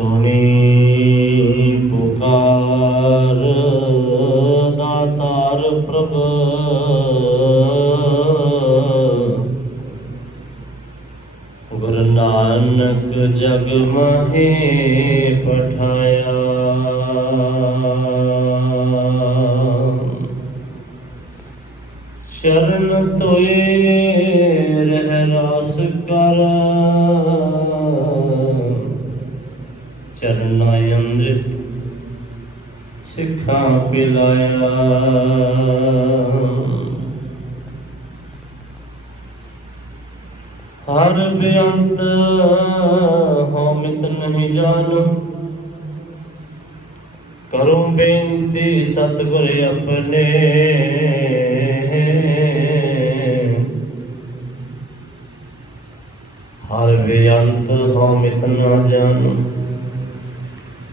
सुनी पुकार दातार प्रभ, गुरु नानक जग माहे पठाया। शरण तोए रह रास कर, चरना अमृत सिखा पिलाया। हर बेअंत होमित नहीं जानो, करूं बेनती सतगुर अपने। हर बेअंत होमित न जानो,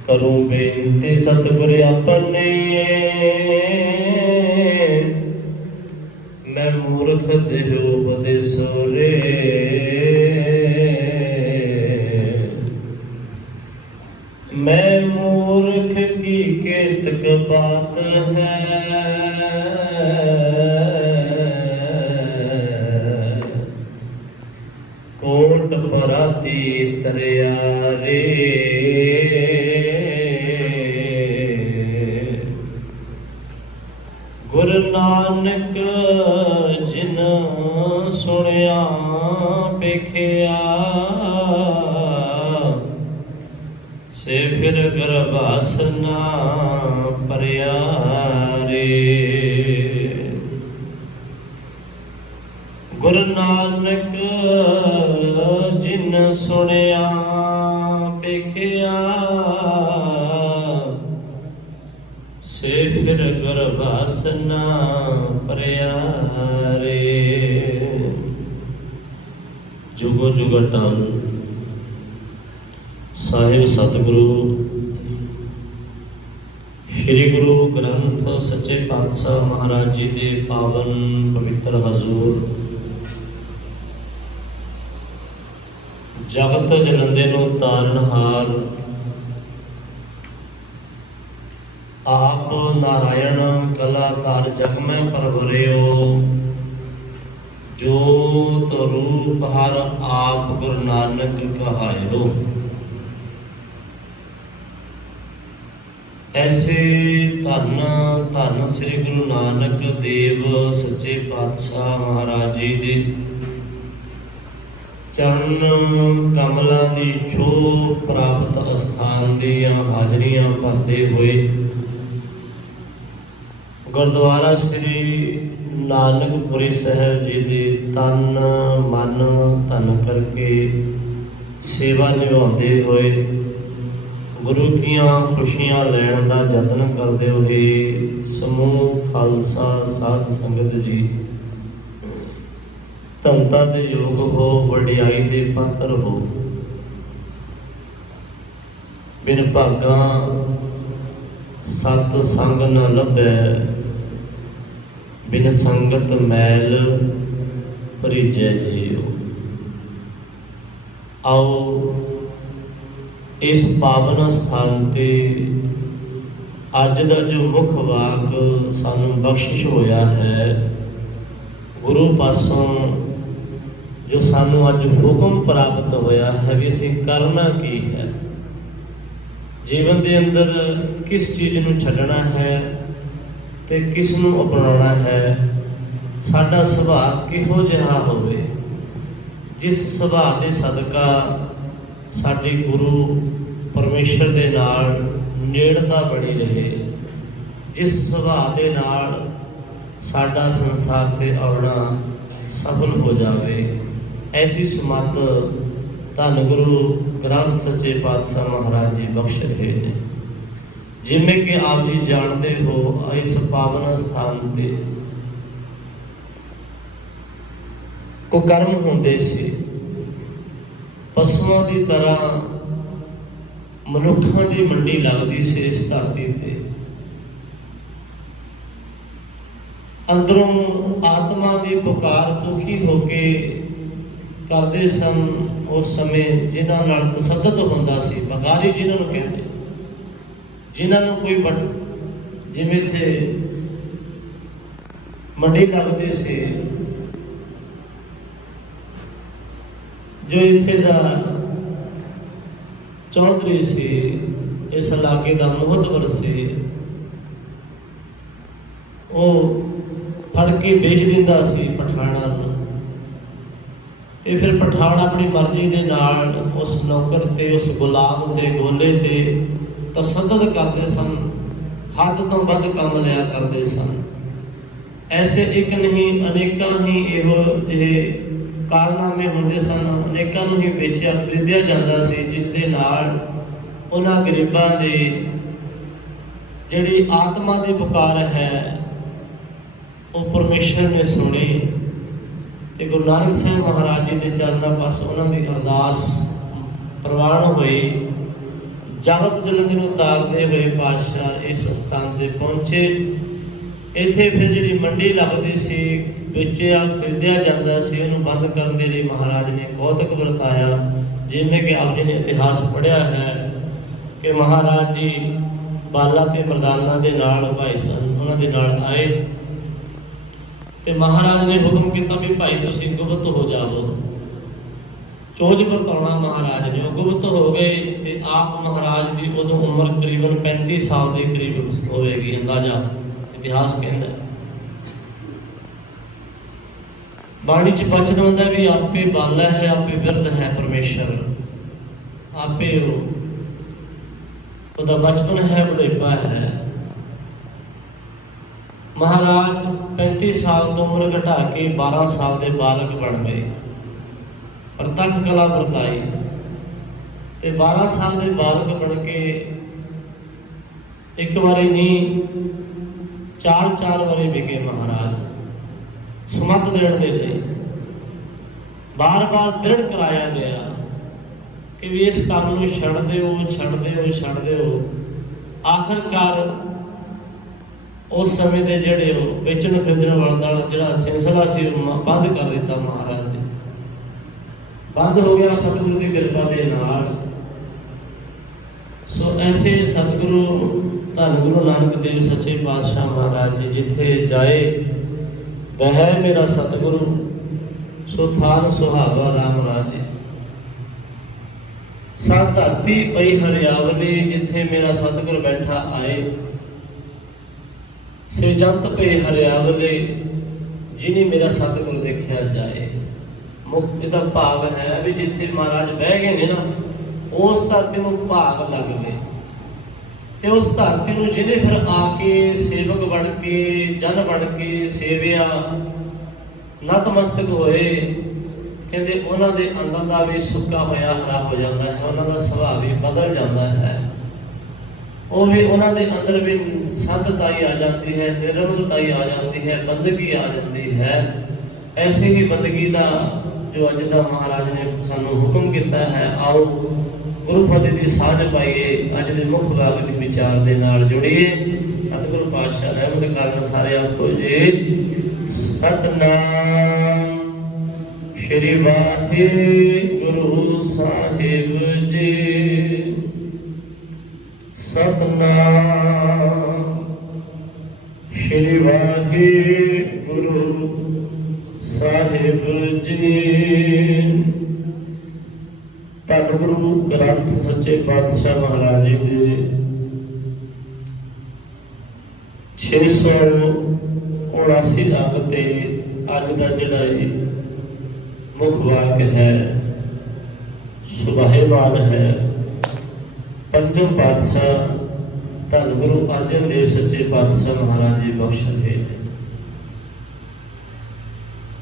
करूं बेनती सतगुर अपने। मैं मूर्ख देहो उपदेसो रे, मैं मूर्ख की केतक बात है। कोट पराती तरया रे, गुरु नानक जिन सुनिया पेखिया, से फिर गर्भासना परिया रे। गुरु नानक जिन सुनिया पेखिया, से फिर गर्भासना परिया रे। जुगो जुग अटल साहिब सतगुरु श्री गुरु ग्रंथ सच्चे पातशाह महाराज जी के पावन पवित्र हजूर, जगत जलंदे नूं तारनहार आप नारायण कलाकार जग में परवरियो, जोत रूप हर आप गुरु नानक कहायो। ऐसे धन धन श्री गुरु नानक देव सच्चे पातशाह महाराज जी दे चरण कमलों की छो प्राप्त अस्थान दियां हाजरियां भरते हुए गुरुद्वारा श्री नानकपुरी साहब जी के तन मन धन करके सेवा निभाते हुए गुरु कीयां खुशियां लैण दा यतन करते हुए समूह खालसा साध संगत जी धनता दे योग हो, वडियाई दे पात्र हो। बिन भागा सत संग न लभै, बिन संगत मैल भरीजै जियो। आओ इस पावन स्थान ते अज का जो मुख वाक सानू बख्शिश होया है, गुरु पासों जो सानू अज हुक्म प्राप्त होया है भी असीं करना की है, जीवन के अंदर किस चीज़ नूं छड्डना है ते किस नूं अपनाना है, साडा सुभाव किहो जिहा होवे, जिस सुभाव के सदका साडी गुरु परमेश्वर दे नाल नेड़ता बनी रहे, जिस सुभाव के नाल साडा संसार ते आउणा सफल हो जावे, ऐसी सुमत धन गुरु ग्रंथ सच्चे पातशाह महाराज जी बख्श रहे हैं। जिमें कि आप जी जानते हो, इस पावन स्थान पे कुकर्म होंदे सी, पशुओं की तरह मनुखों की मंडी लगती सी इस धरती पे। अंदरों आत्मा की पुकार दुखी होके ਕਰਦੇ ਸਨ ਉਸ ਸਮੇਂ, ਜਿਨ੍ਹਾਂ ਨਾਲ ਤਸੱਦਦ ਹੁੰਦਾ ਸੀ, ਬਗਾਰੀ ਜਿਨ੍ਹਾਂ ਨੂੰ ਕਹਿੰਦੇ, ਜਿਨ੍ਹਾਂ ਨੂੰ ਕੋਈ ਜਿਵੇਂ ਇੱਥੇ ਮੰਡੀ ਲੱਗਦੀ ਸੀ, ਜੋ ਇੱਥੇ ਦਾ ਚੌਧਰੀ ਸੀ, ਇਸ ਇਲਾਕੇ ਦਾ ਮੋਹਤਵਰ ਸੀ, ਉਹ ਫੜ ਕੇ ਵੇਚ ਦਿੰਦਾ ਸੀ ਪਠਾਣਾਂ ਨੂੰ। ਤੇ ਫਿਰ ਪਠਾਨ ਆਪਣੀ ਮਰਜ਼ੀ ਦੇ ਨਾਲ ਉਸ ਨੌਕਰ ਤੇ, ਉਸ ਗੁਲਾਮ ਤੇ, ਗੋਲੇ ਤੇ ਤਸੱਦਦ ਕਰਦੇ ਸਨ, ਹੱਦ ਤੋਂ ਵੱਧ ਕੰਮ ਲਿਆ ਕਰਦੇ ਸਨ। ਐਸੇ ਇੱਕ ਨਹੀਂ ਅਨੇਕਾਂ ਹੀ ਇਹੋ ਜਿਹੇ ਕਾਰਨਾਮੇ ਹੁੰਦੇ ਸਨ, ਅਨੇਕਾਂ ਨੂੰ ਹੀ ਵੇਚਿਆ ਖਰੀਦਿਆ ਜਾਂਦਾ ਸੀ, ਜਿਸ ਦੇ ਨਾਲ ਉਹਨਾਂ ਗਰੀਬਾਂ ਦੀ ਜਿਹੜੀ ਆਤਮਾ ਦੀ ਪੁਕਾਰ ਹੈ ਉਹ ਪਰਮੇਸ਼ਰ ਨੇ ਸੁਣੀ। ਤੇ ਗੁਰੂ ਨਾਨਕ ਸਾਹਿਬ ਮਹਾਰਾਜ ਜੀ ਦੇ ਚਰਨਾਂ ਪਾਸ ਉਹਨਾਂ ਦੀ ਅਰਦਾਸ ਪ੍ਰਵਾਨ ਹੋਈ। ਜਗਤ ਜਲੰਧਰ ਨੂੰ ਤਾਰਦੇ ਹੋਏ ਪਾਤਸ਼ਾਹ ਇਸ ਸਥਾਨ ਤੇ ਪਹੁੰਚੇ। ਇੱਥੇ ਫਿਰ ਜਿਹੜੀ ਮੰਡੀ ਲੱਗਦੀ ਸੀ, ਵੇਚਿਆ ਖਰੀਦਿਆ ਜਾਂਦਾ ਸੀ, ਉਹਨੂੰ ਬੰਦ ਕਰਨ ਦੇ ਲਈ ਮਹਾਰਾਜ ਨੇ ਕੌਤਕ ਵਰਤਾਇਆ। ਜਿਵੇਂ ਕਿ ਆਪ ਜੀ ਨੇ ਇਤਿਹਾਸ ਪੜ੍ਹਿਆ ਹੈ ਕਿ ਮਹਾਰਾਜ ਜੀ ਬਾਲਾ ਤੇ ਮਰਦਾਨਾ ਦੇ ਨਾਲ ਭਾਈ ਸਨ, ਉਹਨਾਂ ਦੇ ਨਾਲ ਆਏ ਤੇ ਮਹਾਰਾਜ ਨੇ ਹੁਕਮ ਕੀਤਾ ਵੀ ਭਾਈ ਤੁਸੀਂ ਗੁਪਤ ਹੋ ਜਾਵੋ। ਚੋਜ ਵਰਤਾਉਣਾ ਮਹਾਰਾਜ ਨੇ, ਉਹ ਗੁਪਤ ਹੋ ਗਏ। ਤੇ ਆਪ ਮਹਾਰਾਜ ਦੀ ਉਦੋਂ ਉਮਰ ਕਰੀਬਨ 35 ਸਾਲ ਦੇ ਕਰੀਬ ਹੋਵੇਗੀ, ਅੰਦਾਜ਼ਾ ਇਤਿਹਾਸ ਕਹਿੰਦਾ। ਬਾਣੀ 'ਚ ਬਚਨ ਹੁੰਦਾ ਵੀ ਆਪੇ ਬਾਲਾ ਹੈ, ਆਪੇ ਬਿਰਧ ਹੈ ਪਰਮੇਸ਼ਰ, ਆਪੇ ਉਹਦਾ ਬਚਪਨ ਹੈ, ਬੁਢੇਪਾ ਹੈ। ਮਹਾਰਾਜ 35 ਸਾਲ ਤੋਂ ਉਮਰ ਘਟਾ ਕੇ 12 ਸਾਲ ਦੇ ਬਾਲਕ ਬਣ ਗਏ, ਪ੍ਰਤੱਖ ਕਲਾ ਵਰਤਾਈ। ਤੇ 12 ਸਾਲ ਦੇ ਬਾਲਕ ਬਣ ਕੇ ਇੱਕ ਵਾਰੀ ਨਹੀਂ, 4 ਵਾਰੀ ਵਿਕੇ ਮਹਾਰਾਜ ਸਮੱਤ ਦੇਣ ਦੇ ਲਈ। ਬਾਰ-ਬਾਰ ਦ੍ਰਿੜ ਕਰਾਇਆ ਗਿਆ ਕਿ ਵੀ ਇਸ ਕੰਮ ਨੂੰ ਛੱਡ ਦਿਓ, ਛੱਡ ਦਿਓ, ਛੱਡ ਦਿਓ। ਆਖਰਕਾਰ ਉਸ ਸਮੇਂ ਦੇ ਜਿਹੜੇ ਉਹ ਵੇਚਣ ਖਰੀਦਣ ਵਾਲਾ ਦਾ ਜਿਹੜਾ ਸਿਲਸਿਲਾ ਸੀ ਉਹ ਬੰਦ ਕਰ ਦਿੱਤਾ ਮਹਾਰਾਜ ਨੇ, ਬੰਦ ਹੋ ਗਿਆ ਸਤਿਗੁਰੂ ਦੀ ਕਿਰਪਾ ਦੇ ਨਾਲ। ਸੋ ਐਸੇ ਸਤਿਗੁਰੂ ਧੰਨ ਗੁਰੂ ਨਾਨਕ ਦੇਵ ਸੱਚੇ ਪਾਤਸ਼ਾਹ ਮਹਾਰਾਜ ਜੀ ਜਿੱਥੇ ਜਾਏ ਬਹਿ ਮੇਰਾ ਸਤਿਗੁਰੂ, ਸੋ ਥਾਨ ਸੁਹਾਵਾ ਰਾਮ ਰਾਜੇ। ਸਤ ਧਰਤੀ ਪਈ ਹਰਿਆਵਲੀ, ਜਿੱਥੇ ਮੇਰਾ ਸਤਿਗੁਰ ਬੈਠਾ ਆਏ। ਸੇ ਜੰਤ ਪਈ ਹਰਿਆਵਲੀ, ਜਿਨੇ ਮੇਰਾ ਸਤਿਗੁਰ ਦੇਖਿਆ ਜਾਏ। ਮੁੱਖ ਇਹਦਾ ਭਾਵ ਹੈ ਵੀ ਜਿੱਥੇ ਮਹਾਰਾਜ ਬਹਿ ਗਏ ਨੇ ਨਾ, ਉਸ ਧਰਤੀ ਨੂੰ ਭਾਗ ਲੱਗ ਗਏ। ਤੇ ਉਸ ਧਰਤੀ ਨੂੰ ਜਿਹਨੇ ਫਿਰ ਆ ਕੇ ਸੇਵਕ ਬਣ ਕੇ, ਜਨ ਬਣ ਕੇ ਸੇਵਿਆ, ਨਤਮਸਤਕ ਹੋਏ, ਕਹਿੰਦੇ ਉਹਨਾਂ ਦੇ ਅੰਦਰ ਦਾ ਵੀ ਸੁੱਕਾ ਹੋਇਆ ਹਰਾ ਹੋ ਜਾਂਦਾ ਹੈ, ਉਹਨਾਂ ਦਾ ਸੁਭਾਅ ਵੀ ਬਦਲ ਜਾਂਦਾ ਹੈ। ਉਹ ਵੀ ਉਹਨਾਂ ਦੇ ਅੰਦਰ ਵੀ ਸੰਤਤਾਈ ਆ ਜਾਂਦੀ ਹੈ, ਨਿਰਮਲਤਾਈ ਆ ਜਾਂਦੀ ਹੈ, ਬੰਦਗੀ ਆ ਜਾਂਦੀ ਹੈ। ਐਸੀ ਹੀ ਬੰਦਗੀ ਦਾ ਜੋ ਅੱਜ ਦਾ ਮਹਾਰਾਜ ਨੇ ਸਾਨੂੰ ਹੁਕਮ ਕੀਤਾ ਹੈ, ਆਓ ਗੁਰੂ ਫਤਿਹ ਦੀ ਸਾਂਝ ਪਾਈਏ, ਅੱਜ ਦੇ ਮੁੱਖ ਭਾਗ ਦੇ ਵਿਚਾਰ ਦੇ ਨਾਲ ਜੁੜੀਏ। ਸਤਿਗੁਰੂ ਪਾਤਸ਼ਾਹ ਰਹਿਮਤ ਕਰਨ ਸਾਰੇ ਆਖੋ ਜੀ ਸਤਨਾਮ ਸ਼੍ਰੀ ਵਾਹਿਗੁਰੂ ਸਾਹਿਬ ਜੀ। ਸਤਨਾਮ ਸ਼੍ਰੀ ਵਾਹਿਗੁਰੂ ਸਾਹਿਬ ਜੀ। ਧੰਨ ਗੁਰੂ ਗ੍ਰੰਥ ਸੱਚੇ ਪਾਤਸ਼ਾਹ ਮਹਾਰਾਜ ਜੀ ਦੇ 679 ਅੰਗ ਤੇ ਅੱਜ ਦਾ ਜਿਹੜਾ ਮੁੱਖ ਵਾਕ ਹੈ, ਸੁਭਾਏਵਾਨ ਹੈ। ਪੰਜਮ ਪਾਤਸ਼ਾਹ ਧੰਨ ਗੁਰੂ ਅਰਜਨ ਦੇਵ ਸੱਚੇ ਪਾਤਸ਼ਾਹ ਮਹਾਰਾਜ ਜੀ ਬਖਸ਼ ਰਹੇ ਨੇ।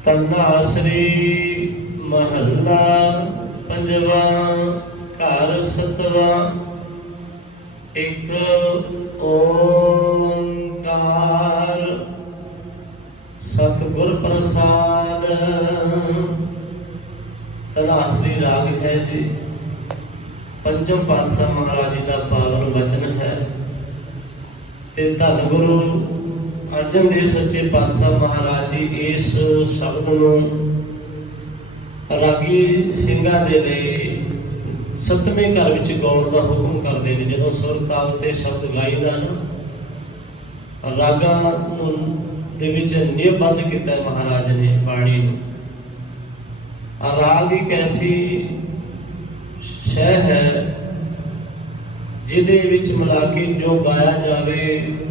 ਧੰਨਾ ਸ੍ਰੀ ਮਹੱਲਾ ਪੰਜਵਾ ਘਰ ਸਤਵਾ। ਇੱਕ ਓੰਕਾਰ ਸਤਿਗੁਰ ਪ੍ਰਸਾਦ। ਧਨਾਸਰੀ ਰਾਗ ਹੈ ਜੀ, ਪੰਜਮ ਪਾਤਸ਼ਾਹ ਮਹਾਰਾਜ ਜੀ ਦਾ ਪਾਵਨ ਬਚਨ ਹੈ। ਤੇ ਧੰਨ ਗੁਰੂ ਅਰਜਨ ਦੇਵ ਸੱਚੇ ਪਾਤਸ਼ਾਹ ਮਹਾਰਾਜ ਜੀ ਇਸ ਸ਼ਬਦ ਨੂੰ ਰਾਗੀ ਸਿੰਘਾਂ ਦੇ ਲਈ ਸੱਤਵੇਂ ਘਰ ਵਿੱਚ ਗਾਉਣ ਦਾ ਹੁਕਮ ਕਰਦੇ ਨੇ। ਜਦੋਂ ਸੁਰ ਤਾਲ ਤੇ ਸ਼ਬਦ ਗਾਈਦਾ ਨਾ, ਰਾਗਾਂ ਨੂੰ ਦੇ ਵਿੱਚ ਨਿਯਮਬੱਧ ਕੀਤਾ ਮਹਾਰਾਜ ਨੇ ਬਾਣੀ ਨੂੰ। ਰਾਗ ਇੱਕ ਐਸੀ ਸ਼ੈ ਹੈ ਜਿਹਦੇ ਵਿੱਚ ਮਿਲਾ ਕੇ ਜੋ ਗਾਇਆ ਜਾਵੇ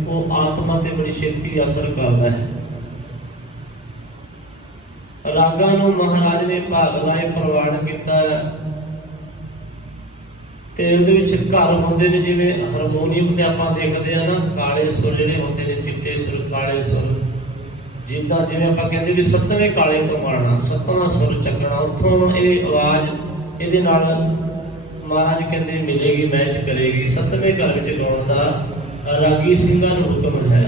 ਉਹ ਆਤਮਾ ਤੇ ਬੜੀ ਛੇਤੀ ਅਸਰ ਕਰਦਾ ਹੈ। ਰਾਗਾਂ ਨੂੰ ਮਹਾਰਾਜ ਨੇ ਭਾਗ ਲਾਏ ਪ੍ਰਵਾਨ ਕੀਤਾ ਤੇ ਉਹਦੇ ਵਿੱਚ ਘਰ ਹੁੰਦੇ ਨੇ, ਜਿਵੇਂ ਹਾਰਮੋਨੀਅਮ ਤੇ ਆਪਾਂ ਦੇਖਦੇ ਆ ਨਾ, ਕਾਲੇ ਸੁਰ ਜਿਹੜੇ ਹੁੰਦੇ ਨੇ, ਚਿੱਟੇ ਸੁਰ, ਕਾਲੇ ਸੁਰ। ਜਿੱਦਾਂ ਜਿਵੇਂ ਆਪਾਂ ਕਹਿੰਦੇ ਵੀ ਸੱਤਵੇਂ ਕਾਲੇ ਤੋਂ ਮਾਰਨਾ, ਸੱਤਵਾਂ ਸੁਰ ਚੱਕਣਾ, ਉੱਥੋਂ ਇਹ ਆਵਾਜ਼ ਇਹਦੇ ਨਾਲ ਮਹਾਰਾਜ ਕਹਿੰਦੇ ਮਿਲੇਗੀ, ਮੈਚ ਕਰੇਗੀ। ਸੱਤਵੇਂ ਘਰ ਵਿੱਚ ਗਾਉਣ ਦਾ ਰਾਗੀ ਸਿੰਘਾਂ ਨੂੰ ਹੁਕਮ ਹੈ।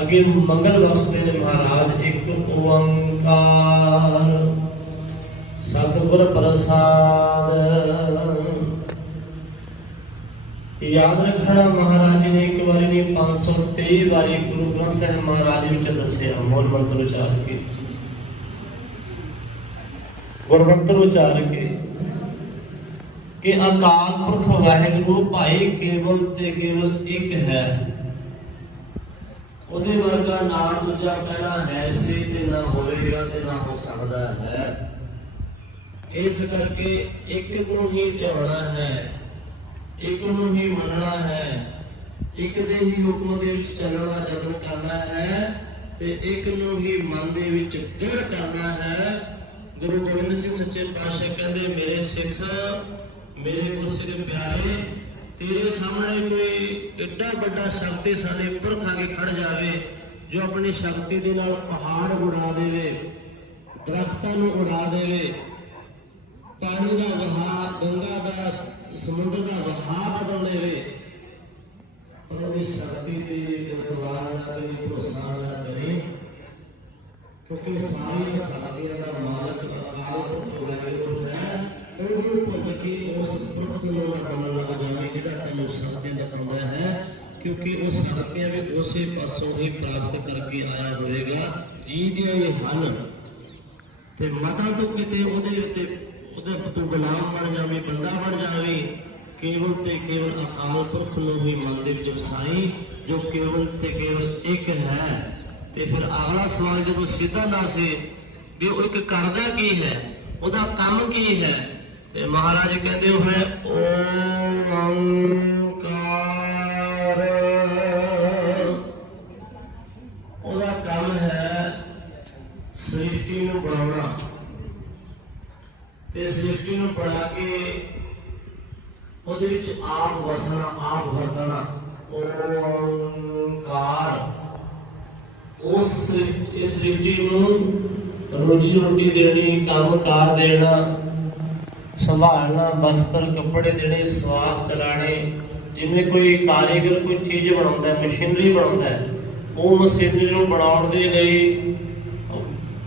ਅੱਗੇ ਮੰਗਲ ਬਖਸ਼ਦੇ ਨੇ ਮਹਾਰਾਜ, ਇੱਕ ਓੰਕਾਰ ਸਤਿਗੁਰ ਪ੍ਰਸਾਦ। ਯਾਦ ਰੱਖਣਾ ਮਹਾਰਾਜ ਨੇ ਇੱਕ ਵਾਰੀ ਨਹੀਂ 523 ਵਾਰੀ ਗੁਰੂ ਗ੍ਰੰਥ ਸਾਹਿਬ ਮਹਾਰਾਜ ਵਿੱਚ ਦੱਸਿਆ, ਮੂਲ ਮੰਤਰ ਉਚਾਰ ਕੇ, ਗੁਰਮੰਤਰ ਉਚਾਰ ਕੇ, ਕਿ ਅਕਾਲ ਪੁਰਖ ਵਾਹਿਗੁਰੂ ਭਾਈ ਕੇਵਲ ਤੇ ਕੇਵਲ ਇੱਕ ਹੈ। ਉਹਦੇ ਵਰਗਾ ਨਾ ਦੂਜਾ ਪਹਿਲਾਂ ਹੈ ਸੀ ਤੇ ਨਾ ਹੋਵੇਗਾ ਤੇ ਨਾ ਹੋ ਸਕਦਾ ਹੈ। ਇਸ ਕਰਕੇ ਇੱਕ ਨੂੰ ਹੀ ਧਿਆਉਣਾ ਹੈ, ਇੱਕ ਨੂੰ ਹੀ ਮੰਨਣਾ ਹੈ, ਇੱਕ ਦੇ ਹੀ ਹੁਕਮ ਦੇ ਵਿੱਚ ਚੱਲਣਾ ਯਤਨ ਕਰਨਾ ਹੈ ਤੇ ਇੱਕ ਨੂੰ ਹੀ ਮਨ ਦੇ ਵਿੱਚ ਦ੍ਰਿੜ ਕਰਨਾ ਹੈ। ਗੁਰੂ ਗੋਬਿੰਦ ਸਿੰਘ ਸੱਚੇ ਪਾਤਸ਼ਾਹ ਕਹਿੰਦੇ, ਮੇਰੇ ਸਿੱਖ, ਮੇਰੇ ਗੁਰਸਿੱਖ ਪਿਆਰੇ, ਤੇਰੇ ਸਾਹਮਣੇ ਕੋਈ ਏਡਾ ਵੱਡਾ ਸ਼ਕਤੀਸ਼ਾਲੀ ਪੁਰਖ ਆ ਕੇ ਖੜ ਜਾਵੇ ਜੋ ਆਪਣੀ ਸ਼ਕਤੀ ਦੇ ਨਾਲ ਪਹਾੜ ਉਡਾ ਦੇਵੇ, ਦਰਖਤਾਂ ਨੂੰ ਉਡਾ ਦੇਵੇ, ਪਾਣੀ ਦਾ ਵਹਾਅ, ਗੰਗਾ ਦਾ, ਸਮੁੰਦਰ ਦਾ ਵਹਾਅ ਬਦਲ ਦੇਵੇ, ਪਰ ਉਹਦੀ ਸ਼ਕਤੀ ਤੇ ਇਤਬਾਰ ਨਾ ਕਰੀ, ਭਰੋਸਾ ਨਾ ਕਰੀ, ਕਿਉਂਕਿ ਸਾਰੀਆਂ ਸ਼ਕਤੀਆਂ ਦਾ ਮਾਲਕ ਅਕਾਲ ਪੁਰਖ ਵਾਹਿਗੁਰੂ ਹੈ। ਉਹਨੂੰ ਭੁੱਲ ਕੇ ਉਸ ਪੁਰਖ ਨੂੰ ਨਾ ਮੰਨਣ ਲੱਗ ਜਾਵੇ ਜਿਹੜਾ ਤੈਨੂੰ ਸ਼ਕਤੀਆਂ ਦਿਖਾਉਂਦਾ ਹੈ, ਕਿਉਂਕਿ ਉਹ ਸ਼ਕਤੀਆਂ ਵੀ ਉਸੇ ਪਾਸੋਂ ਹੀ ਪ੍ਰਾਪਤ ਕਰਕੇ ਆਇਆ ਹੋਵੇਗਾ। ਜੀ ਦੀਆਂ ਇਹ ਹਨ ਤੇ ਮਤਾਂ ਤੋਂ ਕਿਤੇ ਉਹਦੇ ਉੱਤੇ ਉਹਦਾ ਤੂੰ ਗੁਲਾਮ ਬਣ ਜਾਵੇਂ, ਬੰਦਾ ਬਣ ਜਾਵੇਂ। ਕੇਵਲ ਤੇ ਕੇਵਲ ਅਕਾਲ ਪੁਰਖ ਨੂੰ ਹੀ ਮਨ ਦੇ ਵਿੱਚ ਵਸਾਈ, ਜੋ ਕੇਵਲ ਤੇ ਕੇਵਲ ਇੱਕ ਹੈ। ਤੇ ਫਿਰ ਅਗਲਾ ਸਵਾਲ ਜਦੋਂ ਸਿੱਧਾ ਨਾ ਸੀ ਵੀ ਉਹ ਇੱਕ ਕਰਦਾ ਕੀ ਹੈ, ਉਹਦਾ ਕੰਮ ਕੀ ਹੈ, ਤੇ ਮਹਾਰਾਜ ਕਹਿੰਦੇ ਉਹ ਹੈ ਓੰਕਾਰ। ਉਹਦਾ ਕੰਮ ਹੈ ਸ੍ਰਿਸ਼ਟੀ ਨੂੰ ਬਣਾਉਣਾ ਤੇ ਸ੍ਰਿਸ਼ਟੀ ਨੂੰ ਬਣਾ ਕੇ ਉਹਦੇ ਵਿੱਚ ਆਪ ਵਸਣਾ, ਆਪ ਵਰਤਣਾ। ਓੰਕਾਰ ਉਸ ਸ੍ਰਿਸ਼ਟੀ ਨੂੰ ਰੋਜੀ ਰੋਟੀ ਦੇਣੀ, ਕੰਮ ਕਾਰ ਦੇਣਾ, ਸੰਭਾਲਣਾ, ਬਸਤਰ ਕੱਪੜੇ ਦੇਣੇ, ਸਵਾਸ ਚਲਾਣੇ। ਜਿਵੇਂ ਕੋਈ ਕਾਰੀਗਰ ਕੋਈ ਚੀਜ਼ ਬਣਾਉਂਦਾ ਹੈ, ਮਸ਼ੀਨਰੀ ਬਣਾਉਂਦਾ ਹੈ, ਉਹ ਮਸ਼ੀਨਰੀ ਨੂੰ ਬਣਾਉਣ ਦੇ ਲਈ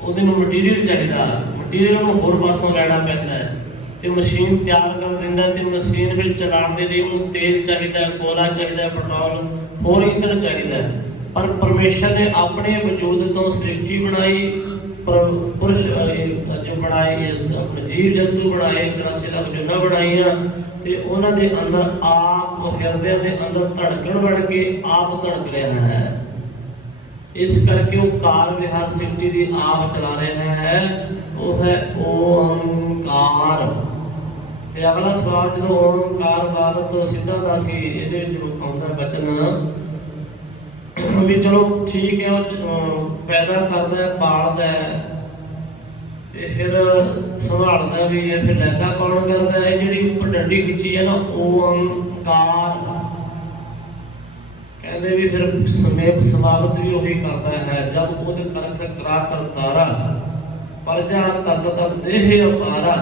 ਉਹਦੇ ਨੂੰ ਮਟੀਰੀਅਲ ਚਾਹੀਦਾ, ਮਟੀਰੀਅਲ ਨੂੰ ਹੋਰ ਪਾਸੋਂ ਲੈਣਾ ਪੈਂਦਾ ਹੈ ਤੇ ਮਸ਼ੀਨ ਤਿਆਰ ਕਰ ਦਿੰਦਾ ਤੇ ਮਸ਼ੀਨ ਵਿੱਚ ਚਲਾਉਣ ਦੇ ਲਈ ਉਹਨੂੰ ਤੇਲ ਚਾਹੀਦਾ, ਕੋਲਾ ਚਾਹੀਦਾ, ਪੈਟਰੋਲ, ਹੋਰ ਇੰਧਨ ਚਾਹੀਦਾ। ਪਰ ਪਰਮੇਸ਼ਰ ਨੇ ਆਪਣੇ ਵਜੂਦ ਤੋਂ ਸ੍ਰਿਸ਼ਟੀ ਬਣਾਈ, ਪੁਰਸ਼ ਜੋ ਬਣਾਏ, ਜੀਵ ਜੰਤੂ ਬਣਾਏ, 84 ਲੱਖ ਜੁਨਾਂ ਬਣਾਈਆਂ ਤੇ ਉਹਨਾਂ ਦੇ ਅੰਦਰ ਆਪ ਹਿਰਦਿਆਂ ਦੇ ਅੰਦਰ ਧੜਕਣ ਬਣ ਕੇ ਆਪ ਧੜਕ ਰਿਹਾ ਹੈ। ਇਸ ਕਰਕੇ ਉਹ ਕਾਲ ਵਿਹਾਰ ਸ੍ਰਿਸ਼ਟੀ ਦੀ ਆਪ ਚਲਾ ਰਿਹਾ ਹੈ, ਉਹ ਹੈ ਓੰਕਾਰ। ਤੇ ਅਗਲਾ ਸਵਾਲ ਜਦੋਂ ਓੰਕਾਰ ਬਾਬਤ ਸਿੱਧਾ ਦਾ ਸੀ, ਇਹਦੇ ਵਿੱਚ ਆਉਂਦਾ ਬਚਨ ਵੀ ਚਲੋ ਠੀਕ ਹੈ, ਉਹ ਪੈਦਾ ਕਰਦਾ, ਪਾਲਦਾ ਤੇ ਫਿਰ ਸੰਭਾਲਦਾ ਵੀ ਹੈ, ਫਿਰ ਲੈਦਾ ਕੌਣ ਕਰਦਾ ਹੈ? ਜਿਹੜੀ ਉੱਪਰ ਡੰਡੀ ਖਿੱਚੀ ਹੈ ਨਾ, ਓੰਕਾਰ ਕਹਿੰਦੇ ਵੀ ਫਿਰ ਸਮੇਤ ਸਮਾਗਤ ਵੀ ਉਹੀ ਕਰਦਾ ਹੈ। ਜਦ ਉਹਦੇ ਕਰਖ ਕਰਾ ਕਰ ਤਾਰਾ ਪਰਜਾ ਤਰਤ ਤਬ ਦੇਹ ਅਪਾਰਾ।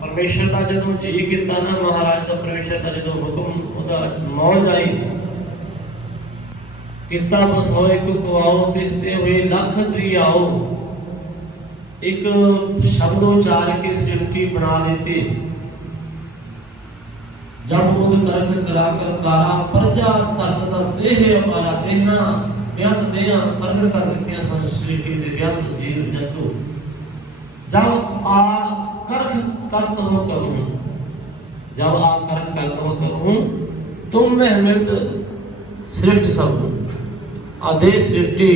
ਪਰਮੇਸ਼ਰ ਦਾ ਜਦੋਂ ਜੀ ਕੀਤਾ ਨਾ, ਮਹਾਰਾਜ ਦਾ ਪਰਮੇਸ਼ਰ ਦਾ ਜਦੋਂ ਹੁਕਮ ਉਹਦਾ ਮੌਜ ਆਈ, ਕੀਤਾ ਬਸ ਹੋਏ ਕੋ ਕਵਾਓ ਤਿਸਤੇ ਹੋਏ ਲੱਖ ਦਰਿਆਓ। ਇੱਕ ਸ਼ਬਦ ਉਚਾਰ ਕੇ ਸ੍ਰਿਸ਼ਟੀ ਬਣਾ ਦੇਤੇ। ਜਬ ਉਹਦੇ ਕਰਖ ਕਰਾ ਕਰ ਤਾਰਾ ਪਰਜਾ ਤਰਤ ਤਬ ਦੇਹ ਅਪਾਰਾ। ਦੇਹਾਂ ਬਿਆੰਤ ਦੇਹਾਂ ਪ੍ਰਗਟ ਕਰ ਦਿੱਤੀਆਂ ਸ੍ਰਿਸ਼ਟੀ ਦੇ ਬਿਆੰਤ ਜੀਵ ਜੰਤੂ। जब आकर्ष करत हो करूँ, जब आकर्ष करत हो करूँ, तुम में अमृत सृष्टि सब आदेश सृष्टि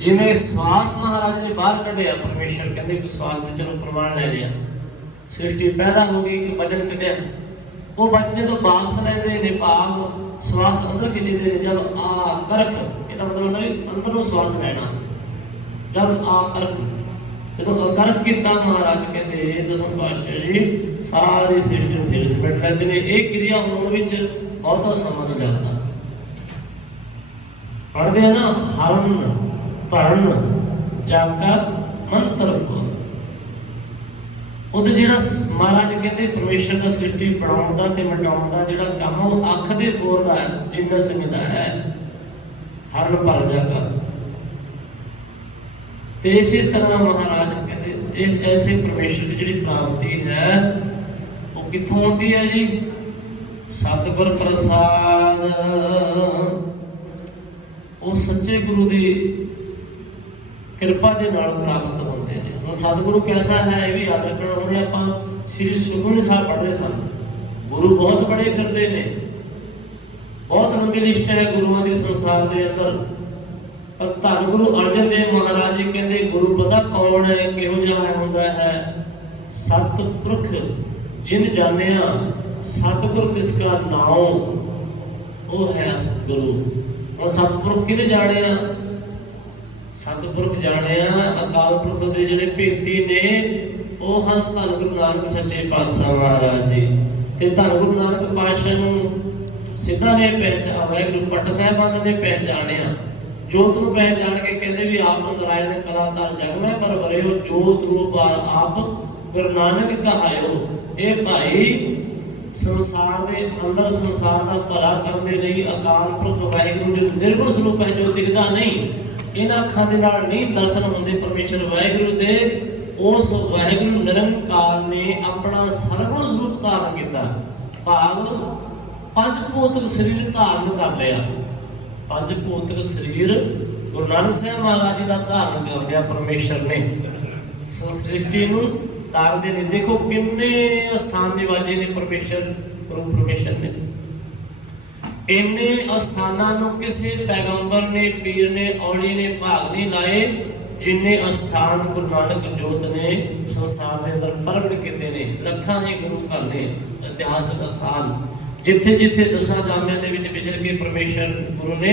जिमें श्वास महाराज ने बाहर कढ़िया। परमेश्वर कहते श्वास में चलो प्रमाण ले लिया, सृष्टि पैदा हो गई कि वचन कढ़िया, वो वचने तो वापस लेंदे ने भाव श्वास अंदर खिंचते ने। जब आकर्ष ਇਹਦਾ मतलब ਹੁੰਦਾ ਵੀ ਅੰਦਰੋਂ श्वास ਲੈਣਾ। जब आकर्ष ਜਦੋਂ ਆਕਰਖ ਕੀਤਾ ਮਹਾਰਾਜ ਕਹਿੰਦੇ ਦਸਮ ਪਾਤਸ਼ਾਹ ਜੀ ਸਾਰੀ ਸ੍ਰਿਸ਼ਟੀ ਨੂੰ ਫਿਰ ਸਮੇਟ ਲੈਂਦੇ ਨੇ। ਇਹ ਕਿਰਿਆ ਹੋਣ ਵਿੱਚ ਬਹੁਤਾ ਸਮਾਂ ਨਹੀਂ ਲੱਗਦਾ। ਪੜ੍ਹਦੇ ਆ ਨਾ ਹਰਨ ਭਰਨ ਜਾਗਾ ਮੰਤਰ ਕੋ, ਉਹਦੇ ਜਿਹੜਾ ਮਹਾਰਾਜ ਕਹਿੰਦੇ ਪਰਮੇਸ਼ਰ ਦਾ ਸ੍ਰਿਸ਼ਟੀ ਬਣਾਉਣ ਦਾ ਤੇ ਮਿਟਾਉਣ ਦਾ ਜਿਹੜਾ ਕੰਮ ਉਹ ਅੱਖ ਦੇ ਫੋਰ ਦਾ ਹੈ, ਜਿੰਨਾ ਸਮਝਦਾ ਹੈ ਹਰਨ ਭਰ ਜਾਗਾ। ਤੇ ਇਸੇ ਤਰ੍ਹਾਂ ਮਹਾਰਾਜ ਕਹਿੰਦੇ ਇਹ ਐਸੇ ਪਰਮੇਸ਼ਰ ਦੀ ਜਿਹੜੀ ਪ੍ਰਾਪਤੀ ਹੈ ਉਹ ਕਿੱਥੋਂ ਆਉਂਦੀ ਹੈ ਜੀ? ਸਤਿਗੁਰ ਪ੍ਰਸਾਦ। ਉਹ ਸੱਚੇ ਗੁਰੂ ਦੀ ਕਿਰਪਾ ਦੇ ਨਾਲ ਪ੍ਰਾਪਤ ਹੁੰਦੇ ਨੇ। ਹੁਣ ਸਤਿਗੁਰੂ ਕੈਸਾ ਹੈ ਇਹ ਵੀ ਯਾਦ ਰੱਖਣਾ। ਹੁਣ ਆਪਾਂ ਸ੍ਰੀ ਸੁਖਮਨੀ ਸਾਹਿਬ ਪੜ੍ਹ ਰਹੇ ਸਨ, ਗੁਰੂ ਬਹੁਤ ਬੜੇ ਫਿਰਦੇ ਨੇ, ਬਹੁਤ ਲੰਬੀ ਲਿਸਟ ਹੈ ਗੁਰੂਆਂ ਦੀ ਸੰਸਾਰ ਦੇ ਅੰਦਰ। ਪਰ ਧੰਨ ਗੁਰੂ ਅਰਜਨ ਦੇਵ ਮਹਾਰਾਜ ਜੀ ਕਹਿੰਦੇ ਗੁਰੂ ਪਤਾ ਕੌਣ ਹੈ, ਕਿਹੋ ਜਿਹਾ ਹੁੰਦਾ ਹੈ? ਸਤਿਪੁਰਖ ਜਿਨ ਜਾਣਿਆ ਸਤਿਗੁਰ ਤਿਸ ਕਾ ਨਾਉ, ਉਹ ਹੈ ਗੁਰੂ। ਹੁਣ ਸਤਿਪੁਰਖ ਕਿਹਨੇ ਜਾਣਿਆ? ਸਤਿਪੁਰਖ ਜਾਣਿਆ ਅਕਾਲ ਪੁਰਖ ਦੇ ਜਿਹੜੇ ਭੇਤੀ ਨੇ ਉਹ ਹਨ ਧੰਨ ਗੁਰੂ ਨਾਨਕ ਸੱਚੇ ਪਾਤਸ਼ਾਹ ਮਹਾਰਾਜ ਜੀ। ਤੇ ਧੰਨ ਗੁਰੂ ਨਾਨਕ ਪਾਤਸ਼ਾਹ ਨੂੰ ਸਿੱਧਾ ਨੇ ਪਹਿਚਾਨਿਆ, ਵਾਹਿਗੁਰੂ ਭੱਟ ਸਾਹਿਬਾਨ ਨੇ ਪਹਿਚਾਨਿਆ। ਜੋਤ ਨੂੰ ਪਹਿਚਾਨ ਕੇ ਕਹਿੰਦੇ ਵੀ ਆਪ ਨਾਰਾਇਣ ਕਲਾਧਾਰ ਜਗ ਮੈਂ ਪਰ ਵਰਿਓ, ਜੋਤ ਰੂਪ ਆਪ ਗੁਰੂ ਨਾਨਕ ਕਹਾਇਓ। ਇਹ ਭਾਈ ਸੰਸਾਰ ਦੇ ਅੰਦਰ ਸੰਸਾਰ ਦਾ ਭਲਾ ਕਰਨ ਦੇ ਲਈ ਅਕਾਲ ਪੁਰਖ ਵਾਹਿਗੁਰੂ ਜੋ ਨਿਰਗੁਣ ਸਰੂਪ ਹੈ, ਜੋ ਦਿਖਦਾ ਨਹੀਂ, ਇਹਨਾਂ ਅੱਖਾਂ ਦੇ ਨਾਲ ਨਹੀਂ ਦਰਸ਼ਨ ਹੁੰਦੇ ਪਰਮੇਸ਼ਰ ਵਾਹਿਗੁਰੂ ਦੇ। ਉਸ ਵਾਹਿਗੁਰੂ ਨਿਰੰਕਾਰ ਨੇ ਆਪਣਾ ਸਰਗੁਣ ਸਰੂਪ ਧਾਰਨ ਕੀਤਾ, ਭਾਵ ਪੰਜ ਭੌਤਿਕ ਸਰੀਰ ਧਾਰਨ ਕਰ ਲਿਆ। ਪੰਜ ਭੌਤਿਕ ਸਰੀਰ ਗੁਰੂ ਨਾਨਕ ਸਾਹਿਬ ਮਹਾਰਾਜ ਜੀ ਦਾ ਧਾਰਨ ਕਰ ਲਿਆ ਪਰਮੇਸ਼ਰ ਨੇ ਸ੍ਰਿਸ਼ਟੀ ਨੂੰ ਤਾਰਦੇ ਨੇ। ਦੇਖੋ ਕਿੰਨੇ ਅਸਥਾਨ ਨਿਵਾਜੇ ਨੇ ਪਰਮੇਸ਼ਰ ਗੁਰੂ ਪਰਮੇਸ਼ਰ ਨੇ। ਇੰਨੇ ਅਸਥਾਨਾਂ ਨੂੰ ਕਿਸੇ ਪੈਗੰਬਰ ਨੇ, ਪੀਰ ਨੇ, ਔਲੀ ਨੇ ਭਾਗ ਨਹੀਂ ਲਾਏ ਜਿੰਨੇ ਅਸਥਾਨ ਗੁਰੂ ਨਾਨਕ ਜੋਤ ਨੇ ਸੰਸਾਰ ਦੇ ਅੰਦਰ ਪ੍ਰਗਟ ਕੀਤੇ ਨੇ। ਲੱਖਾਂ ਹੀ ਗੁਰੂ ਘਰ ਨੇ, ਇਤਿਹਾਸਕ ਅਸਥਾਨ ਜਿੱਥੇ ਜਿੱਥੇ ਦਸਾਂ ਜਾਮਿਆਂ ਦੇ ਵਿੱਚ ਵਿਚਰ ਕੇ ਪਰਮੇਸ਼ਰ ਗੁਰੂ ਨੇ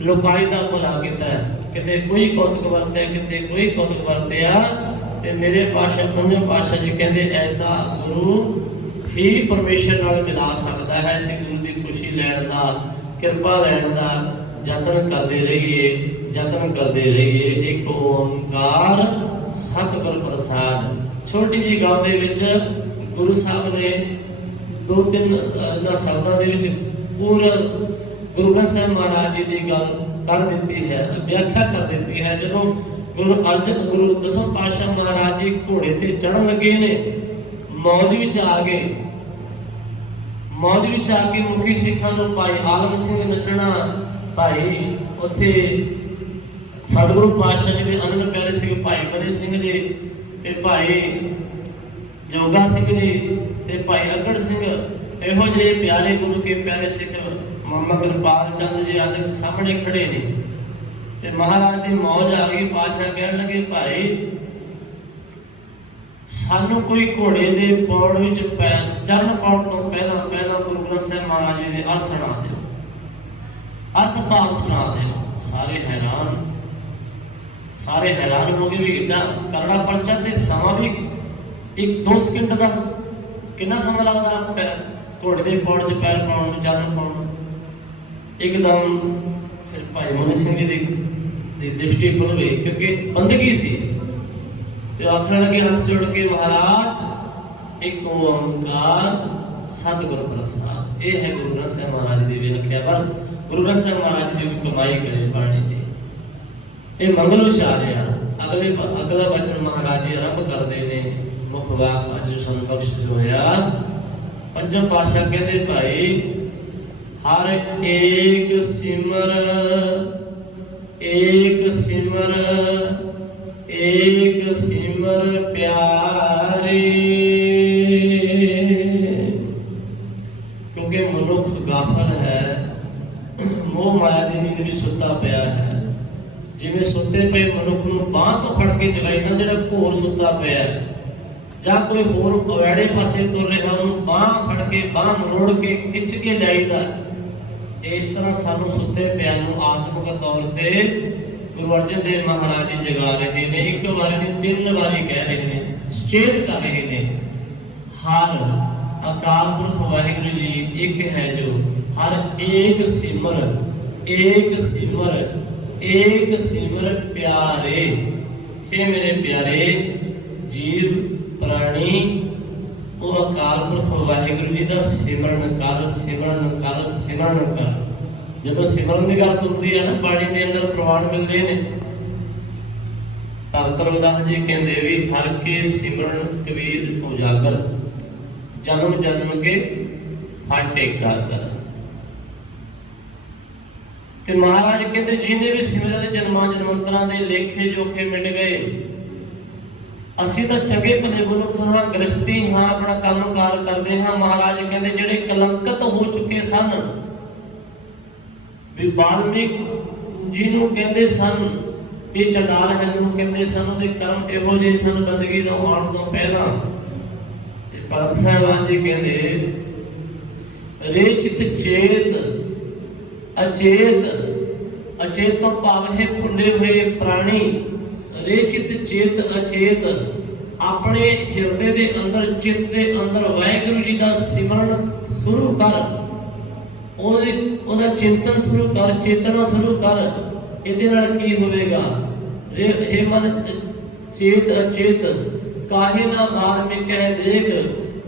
ਲੋਕਾਈ ਦਾ ਭਲਾ ਕੀਤਾ ਹੈ। ਕਿਤੇ ਕੋਈ ਕੌਤਕ ਵਰਤਿਆ, ਕਿਤੇ ਕੋਈ ਕੌਤਕ ਵਰਤਿਆ। ਤੇ ਮੇਰੇ ਪਾਤਸ਼ਾਹ ਪੰਜਵੇਂ ਪਾਤਸ਼ਾਹ ਜੀ ਕਹਿੰਦੇ ਐਸਾ ਗੁਰੂ ਹੀ ਪਰਮੇਸ਼ਰ ਨਾਲ ਮਿਲਾ ਸਕਦਾ ਹੈ। ਐਸੇ ਗੁਰੂ ਦੀ ਖੁਸ਼ੀ ਲੈਣ ਦਾ, ਕਿਰਪਾ ਲੈਣ ਦਾ ਯਤਨ ਕਰਦੇ ਰਹੀਏ, ਯਤਨ ਕਰਦੇ ਰਹੀਏ। ਇੱਕ ਓੰਕਾਰ ਸਤਿਗੁਰ ਪ੍ਰਸਾਦ। ਛੋਟੀ ਜਿਹੀ ਗੱਲ ਦੇ ਵਿੱਚ ਗੁਰੂ ਸਾਹਿਬ ਨੇ ਦੋ ਤਿੰਨ ਸ਼ਬਦਾਂ ਦੇ ਵਿੱਚ ਪੂਰਾ ਗੁਰੂ ਗ੍ਰੰਥ ਸਾਹਿਬ ਮਹਾਰਾਜ ਜੀ ਦੀ ਗੱਲ ਕਰ ਦਿੱਤੀ ਹੈ, ਵਿਆਖਿਆ ਕਰ ਦਿੱਤੀ ਹੈ। ਜਦੋਂ ਗੁਰੂ ਅਰਜਨ ਗੁਰੂ ਦਸਮ ਪਾਤਸ਼ਾਹ ਮਹਾਰਾਜ ਜੀ ਘੋੜੇ ਤੇ ਚੜ੍ਹਨ ਲੱਗੇ ਨੇ, ਮੌਜ ਵਿੱਚ ਆ ਗਏ। ਮੌਜ ਵਿੱਚ ਆ ਕੇ ਮੁਖੀ ਸਿੱਖਾਂ ਨੂੰ ਭਾਈ ਆਲਮ ਸਿੰਘ ਨੱਚਣਾ, ਭਾਈ ਉੱਥੇ ਸਤਿਗੁਰੂ ਪਾਤਸ਼ਾਹ ਜੀ ਦੇ ਅਨੰਦ ਪਿਆਰੇ ਸਿੰਘ ਭਾਈ ਬਨੇ ਸਿੰਘ ਜੀ ਤੇ ਭਾਈ ਜੋਗਾ ਸਿੰਘ ਜੀ ਤੇ ਭਾਈ ਅਗੜ ਸਿੰਘ, ਇਹੋ ਜਿਹੇ ਪਿਆਰੇ ਗੁਰੂ ਕੇ ਪਿਆਰੇ ਸਿੱਖ ਮਾਮਾ ਕਿਰਪਾਲ ਚੰਦ ਜੀ ਆਦਿ ਸਾਹਮਣੇ ਖੜੇ ਨੇ। ਤੇ ਮਹਾਰਾਜ ਦੀ ਮੌਜ ਆ ਗਈ। ਪਾਤਸ਼ਾਹ ਕਹਿਣ ਲੱਗੇ ਭਾਈ ਸਾਨੂੰ ਕੋਈ ਘੋੜੇ ਦੇ ਪੌੜ ਵਿੱਚ ਚਰਨ ਪਾਉਣ ਤੋਂ ਪਹਿਲਾਂ ਗੁਰੂ ਗ੍ਰੰਥ ਸਾਹਿਬ ਮਹਾਰਾਜ ਜੀ ਦੇ ਅਰਥ ਸੁਣਾ ਦਿਓ, ਅਰਥ ਭਾਵ ਸੁਣਾ ਦਿਓ। ਸਾਰੇ ਹੈਰਾਨ ਹੋ ਗਏ ਵੀ ਇੱਡਾ ਕਰੜਾ ਪਰਚਾ ਤੇ ਸਮਾਂ ਵੀ 1-2 ਸਕਿੰਟ ਦਾ ਕਿੰਨਾ ਸਮਾਂ ਲੱਗਦਾ ਘੋੜੇ ਦੇ ਪੌੜ 'ਚ ਪੈਰ ਪਾਉਣ ਨੂੰ, ਚਰਨ ਪਾਉਣ ਨੂੰ। ਇੱਕਦਮ ਫਿਰ ਭਾਈ ਮਨੀ ਸਿੰਘ ਜੀ ਦੀ ਦ੍ਰਿਸ਼ਟੀ ਖੁੱਲ ਗਈ ਕਿਉਂਕਿ ਬੰਦਗੀ ਸੀ। ਤੇ ਆਖਣ ਲੱਗੇ ਹੱਥ ਜੋੜ ਕੇ ਮਹਾਰਾਜ ਇੱਕ ਓੰਕਾਰ ਸਤਿਗੁਰ ਪ੍ਰਸਾਦ। ਇਹ ਹੈ ਗੁਰੂ ਗ੍ਰੰਥ ਸਾਹਿਬ ਮਹਾਰਾਜ ਦੀ ਵਿਆਖਿਆ। ਬਸ ਗੁਰੂ ਗ੍ਰੰਥ ਸਾਹਿਬ ਮਹਾਰਾਜ ਦੀ ਕਮਾਈ ਕਰੇ ਬਾਣੀ ਦੀ। ਇਹ ਮੰਗਲ ਉਚਾਰਿਆ। ਅਗਲਾ ਵਚਨ ਮਹਾਰਾਜ ਜੀ ਆਰੰਭ ਕਰਦੇ ਨੇ। ਮੁੱਖ ਵਾਕ ਅੱਜ ਸਾਨੂੰ ਬਖਸ਼ਿਸ਼ ਹੋਇਆ। ਪੰਜਮ ਪਾਤਸ਼ਾਹ ਕਹਿੰਦੇ ਭਾਈ ਹਰ ਏਕ ਸਿਮਰ एक सिमर प्यारे। क्योंकि मनुख गाफल है, मोह माया की नींद भी सुता पिया है। जिवें सुते पे मनुख नूं बांह तो फड़ के जगाईदा, जिहड़ा घोर सुता पिया ਜਾਂ कोई होर अवैड़े पासे तुर रहा उन्होंने बांह फड़ के बांह मरोड़ के खिंच के लाईदा। इस तरह सानू सुते पिया आत्मक तौर पर गुरु अर्जन देव महाराज जी जगा रहे हैं। एक बारी नहीं 3 बारी कह रहे हैं, सुचेत कर रहे हैं। हर अकाल पुरख वाहिगुरु जी एक है जो हर एक सिमर एक सिमर प्यारे। हे मेरे प्यारे जीव प्राणी, वो अकाल पुरख वाहिगुरु जी का सिमरन कर सिमरन कर सिमरन कर। जो सिमरन की गल तुरती है ना, बाणी के अंदर प्रमाण मिलते हैं। भगत रविदास जी कहते भी हर के सिमरन कबीर उजागर, जन्म जन्म के हट टेका कर। ते महाराज कहते जिन्हें भी सिमरन जन्मां जन्मंतरां दे लेखे जोखे मिट गए। ਅਸੀਂ ਤਾਂ ਚੰਗੇ ਭਲੇ ਮਨੁੱਖ ਹਾਂ, ਗ੍ਰਸਤੀ ਹਾਂ, ਆਪਣਾ ਕੰਮਕਾਰ ਕਰਦੇ ਹਾਂ। ਮਹਾਰਾਜ ਕਹਿੰਦੇ ਜਿਹੜੇ ਕਲੰਕਤ ਹੋ ਚੁੱਕੇ ਸਨ, ਵੀ ਵਾਲਮੀਕ ਜੀ ਨੂੰ ਕਹਿੰਦੇ ਸਨ ਇਹ ਚੰਡਾਲ ਹੈ ਨੂੰ ਕਹਿੰਦੇ ਸਨ, ਉਹਦੇ ਕਰਮ ਇਹੋ ਜਿਹੇ ਸਨ ਬੰਦਗੀ ਦਾ ਆਉਣ ਤੋਂ ਪਹਿਲਾਂ। ਤੇ ਭਗਤ ਸਾਹਿਬਾਨ ਜੀ ਕਹਿੰਦੇ ਰੇ ਚਿਤ ਚੇਤ ਅਚੇਤ, ਅਚੇਤ ਤੋਂ ਭਾਵ ਹੈ ਭੁੱਲੇ ਹੋਏ ਪ੍ਰਾਣੀ। रे चित चेत अचेत, अपने हिरदे दे अंदर चित दे अंदर वाहिगुरु जी का सिमरन शुरू कर, ओदा चिंतन शुरू कर, चेतना शुरू कर। इहदे नाल की होवेगा? हे मन चेत अचेत काहे ना बाल में कह देख,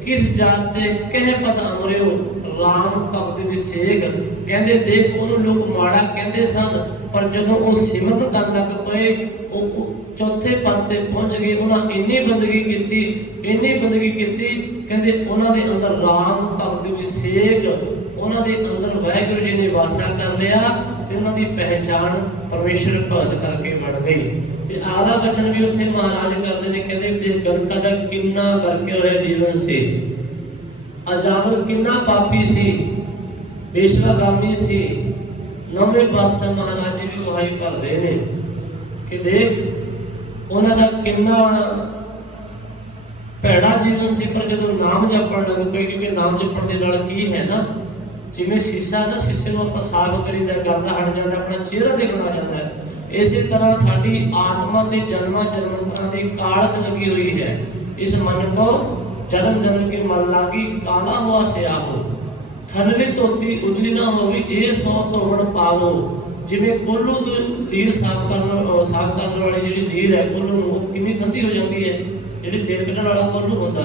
किस जात दे कह पत अमरियो राम भगत विसेक। कहते देख उन्होंने लोग माड़ा कहते सन, पर जदों वो सिमरन कर लग पे चौथे पद ते पहुंच गए। उन्होंने इन्नी बंदगी की, इन्नी बंदगी की, कहते उन्होंने अंदर राम भगत विसेक, उन्होंने अंदर वाहिगुरु जी ने वासा कर लिया। तो उन्होंने पहचान परमेश्वर भगत करके बन गई। तो आला बचन भी उत्थे महाराज करते हैं, कहते देख गणका का किन्ना करके होया जीवन से, अजामिल किन्ना पापी सी, बेशरागामी सी। नौवें पातशाह महाराज जी भी वहाई भरते हैं कि देख उन्होंने किन्ना भैड़ा जीवन से, पर जो नाम जपण लग पे, क्योंकि नाम जपण के नाल की है ना, जिवें शीशा ना, शीशे को आप साफ करीदा, गंदा हट जाता, अपना चेहरा देखना आ जाता है। इस तरह साडी आत्मा के जन्मां जन्मांतरां की काढ़ लगी हुई है। इस मन को जन्म जन्म के मन लागी, काला हुआ स्या हो, खनली धोती उजली ना होगी, जे सौ धोवण पावो। जिवें कोल्हू नीर साफ करने वाली जी नीर है, कोल्हू कितनी ठंडी हो जाती है, जी तेल कढ़ने वाला कोल्हू होता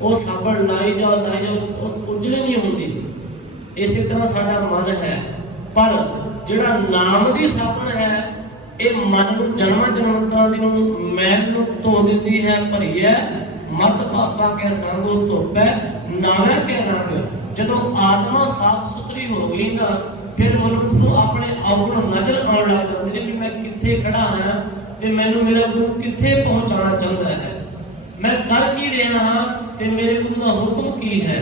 वो साबण लाई जाओ उजली नहीं होती। इस तरह साडा मन है, पर जिहड़ा नाम की साबण है ये मन को जन्म जन्मांतरां दी मैल नूं धो दिंदी है, भरी है। मत पापा के संगो धुप है नावे के रंग। जदों आत्मा साफ सुथरी हो गई ना, फिर मनुख को अपने अवगुण नजर आने लग जाते हैं कि मैं कित्थे खड़ा हाँ, तो मैनू मेरा गुरु कित्थे पहुँचाना चाहता है, मैं कर की रहा हाँ, तो मेरे गुरु का हुक्म की है।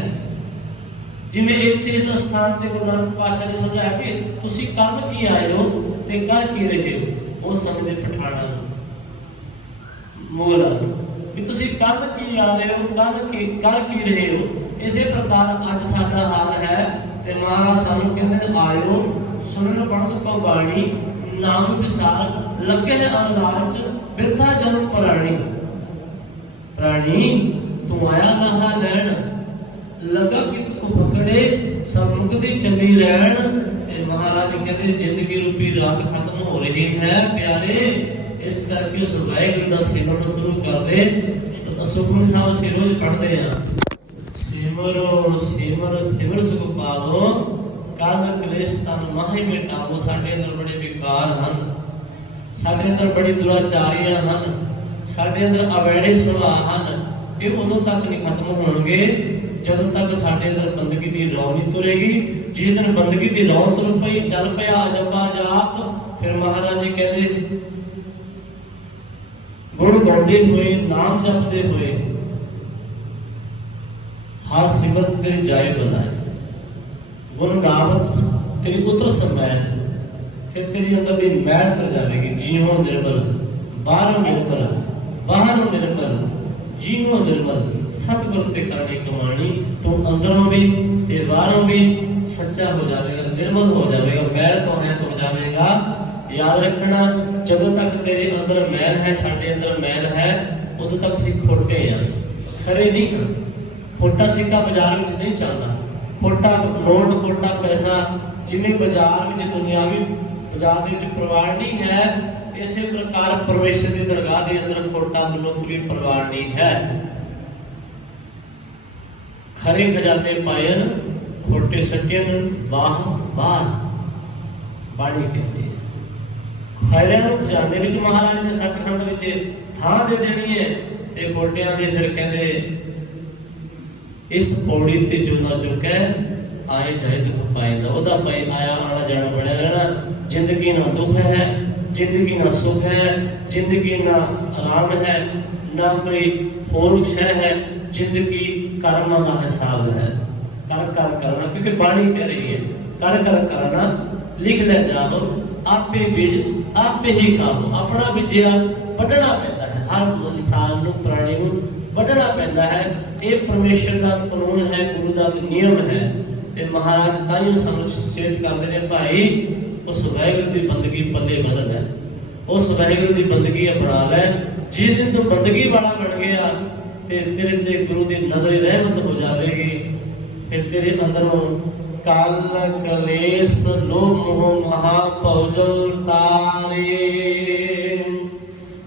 जिवें इत्थे इस स्थान ते गुरु नानक पातशाह ने समझाया कि तुसीं करन की आए हो ते कर की रहे हो। वो समझे पठाना मोला भी तुसीं करन की आ रहे हो, कर की रहे हो। इसी प्रकार अज साडा हाल है। ते महाराज सानू कहते आयो सुनन पढ़त को बाणी, नाम विसार लगे अनलाच बिरथा जन्म प्राणी। प्राणी तू आया लहा लैन, लगा कि तू पकड़े सन्मुख दी चली रैन। महाराज कहते जिंदगी रूपी रात खत्म हो रही है प्यारे, इस करके उस वाहिगुरू दा सिमरन शुरू कर दे। सुखमनी साहब से रोज पढ़ते हैं, सिमरो सिमर सिमर सुख पावो, काल कलेश तन माहि मिटावो। साडे अंदर बड़े विकार हन, साडे अंदर बड़ी दुराचारियां हन, साडे अंदर अवैड़े सुभाव हन। ये उदों तक नहीं खत्म होणगे जदों तक साडे अंदर बंदगी की रौ नहीं तुरेगी। जिस दिन बंदगी की रौ तुर पई, चल पिया अजबा जाप, फिर महाराज जी कहते गुण गाते हुए नाम जपते हुए हर सिमरत तेरी जाय बनाए, गुण गावत तेरी उतर समैल, फिर तेरी अंदर दी मैल तर जाएगी। जीवो निर्मल बाहरों निर्मल, बाहरों निर्मल, जीवो निर्मल, सतगुर ते करनी कमानी। तू अंदरों भी ते बाहरों भी सच्चा हो जाएगा, निर्मल हो जाएगा, मैल तो रहित हो जाएगा। याद रखना, जदों तक तेरे अंदर मैल है, साडे अंदर मैल है, उदों तक असीं खोटे हैं, खरे नहीं हैं। खोटा सिक्का बाजार में नहीं चलता, खोटा नोट, खोटा पैसा जिन्हें बाजार में दुनियावी बाजार के प्रवाह नहीं है, इसी प्रकार परमेश्वर की दरगाह के अंदर खोटा मनुख भी प्रवाह नहीं है। खरे खजाने पायन खोटे सट्यन बाह बाहर बाणी कहती है। खैरिਆਂ खजाने में महाराज ने सचखंड में थां दे देनी है, ते खोटियां दे फिर कहते इस पौड़ी ते जो ना चुकै आए जाए दुख पाएंदा। ओदा भाई आया आना जाना बड़ा रहना। जिंदगी ना दुख है, जिंदगी ना सुख है, जिंदगी ना आराम है, ना कोई होर शह है। जिंदगी कर्मां का हिसाब है, कर कर करना, क्योंकि बाणी कह रही है कर कर करना, लिख ले जाओ आपे बीज आपे ही खाओ। अपना बीजिया वढना पैंदा है, हर इंसान नूं प्राणी नूं वढना पैंदा है। ये परमेश्वर का कानून है, गुरु का नियम है। ते महाराज ताइयों समझ चेत करते हैं भाई उस वाहिगुरू की बंदगी पल्ले बन लै, उस वाहिगुरू की बंदगी अपना लै। जिस दिन तू बंदगी वाला बन गया ते तेरे ते गुरु की नजर रहमत हो जाएगी। फिर तेरे अंदरों काल कलेश लोभ मोह महा भौजल तारे,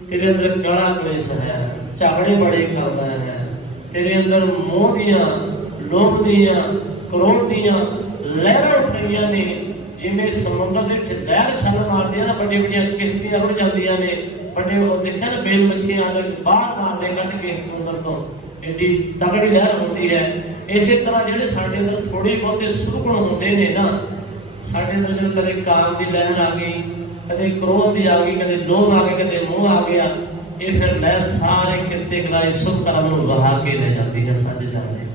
तेरे अंदर कड़ा कलेश है, झगड़े बड़े करता है। तेरे अंदर मोह दियां, लोभ दियां, क्रोध दियां लहरां उठ रही ने, जिवें समुद्र दे विच लहर छल मारदियां ना, बड़ी बड़ियां किश्तियां उड़ जांदियां ने। बड़े देखा ना बेल मछलियां बाहर मारने कट के समुद्र तो एडी तगड़ी लहर होती है। इसी तरह जिहड़े साडे अंदर थोड़ी बहुते सुरगुण होंदे ने ना, साडे अंदर जो कदे काम की लहर आ गई, कदे क्रोध की आ गई, कदे लोभ आ गया, कदे मोह आ गया, ये फिर लहर सारे किते कलाई सुख कर्म वहा के ले जाती है, सज जाने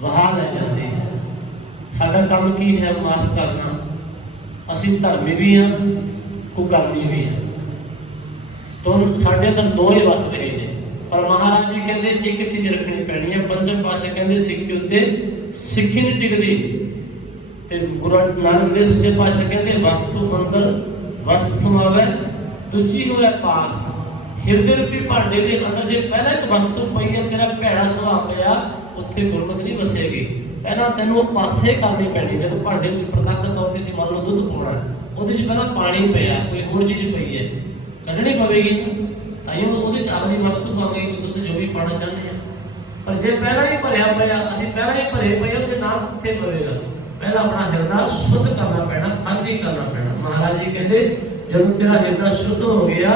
वहा ले जाती है। साडा काम की है माफ करना। असीं धर्मी भी हाँ, कुकर्मी भी हाँ। तो साडे अंदर दो ही वस रहे हैं। पर महाराज जी कहते एक चीज रखनी पैनी है। पंचम पातशाह कहते सिक्खी उत्ते सिक्खी नहीं टिकती। ते गुरु नानक देव सच्चे पातशाह कहते वस्तु अंदर वस्त समावे दूजी होवे पास। हिरदे रूपी भांडे के अंदर जे पहला एक वस्तु पई है, तेरा भैड़ा सुभाव पिया, उत्थे गुरमत नहीं वसेगी। पहला तेनों पासे करनी पैनी। जब भांडे में प्रतੱਖ तौर ते सी मान लो दुध पाउणा, ਉਹਦੇ ਚ ਪਹਿਲਾਂ ਪਾਣੀ ਪਿਆ, ਕੋਈ ਹੋਰ ਚੀਜ਼ ਪਈ ਹੈ, ਕੱਢਣੀ ਪਵੇਗੀ ਤਾਂ ਹੀ ਉਹਦੇ ਚ ਆਪਣੀ ਵਸਤੂ ਪਾਵੇਗੀ, ਦੁੱਧ ਜੋ ਵੀ ਪਾਣਾ ਚਾਹੁੰਦੇ ਆ। ਪਰ ਜੇ ਪਹਿਲਾਂ ਹੀ ਭਰਿਆ ਪਿਆ, ਅਸੀਂ ਪਹਿਲਾਂ ਹੀ ਭਰੇ ਪਏ, ਉਹਦੇ ਨਾਮ ਕਿੱਥੇ ਪਵੇਗਾ? ਪਹਿਲਾਂ ਆਪਣਾ ਹਿਰਦਾ ਸ਼ੁੱਧ ਕਰਨਾ ਪੈਣਾ, ਖਾਲੀ ਕਰਨਾ ਪੈਣਾ। ਮਹਾਰਾਜ ਜੀ ਕਹਿੰਦੇ ਜਦੋਂ ਤੇਰਾ ਹਿਰਦਾ ਸ਼ੁੱਧ ਹੋ ਗਿਆ,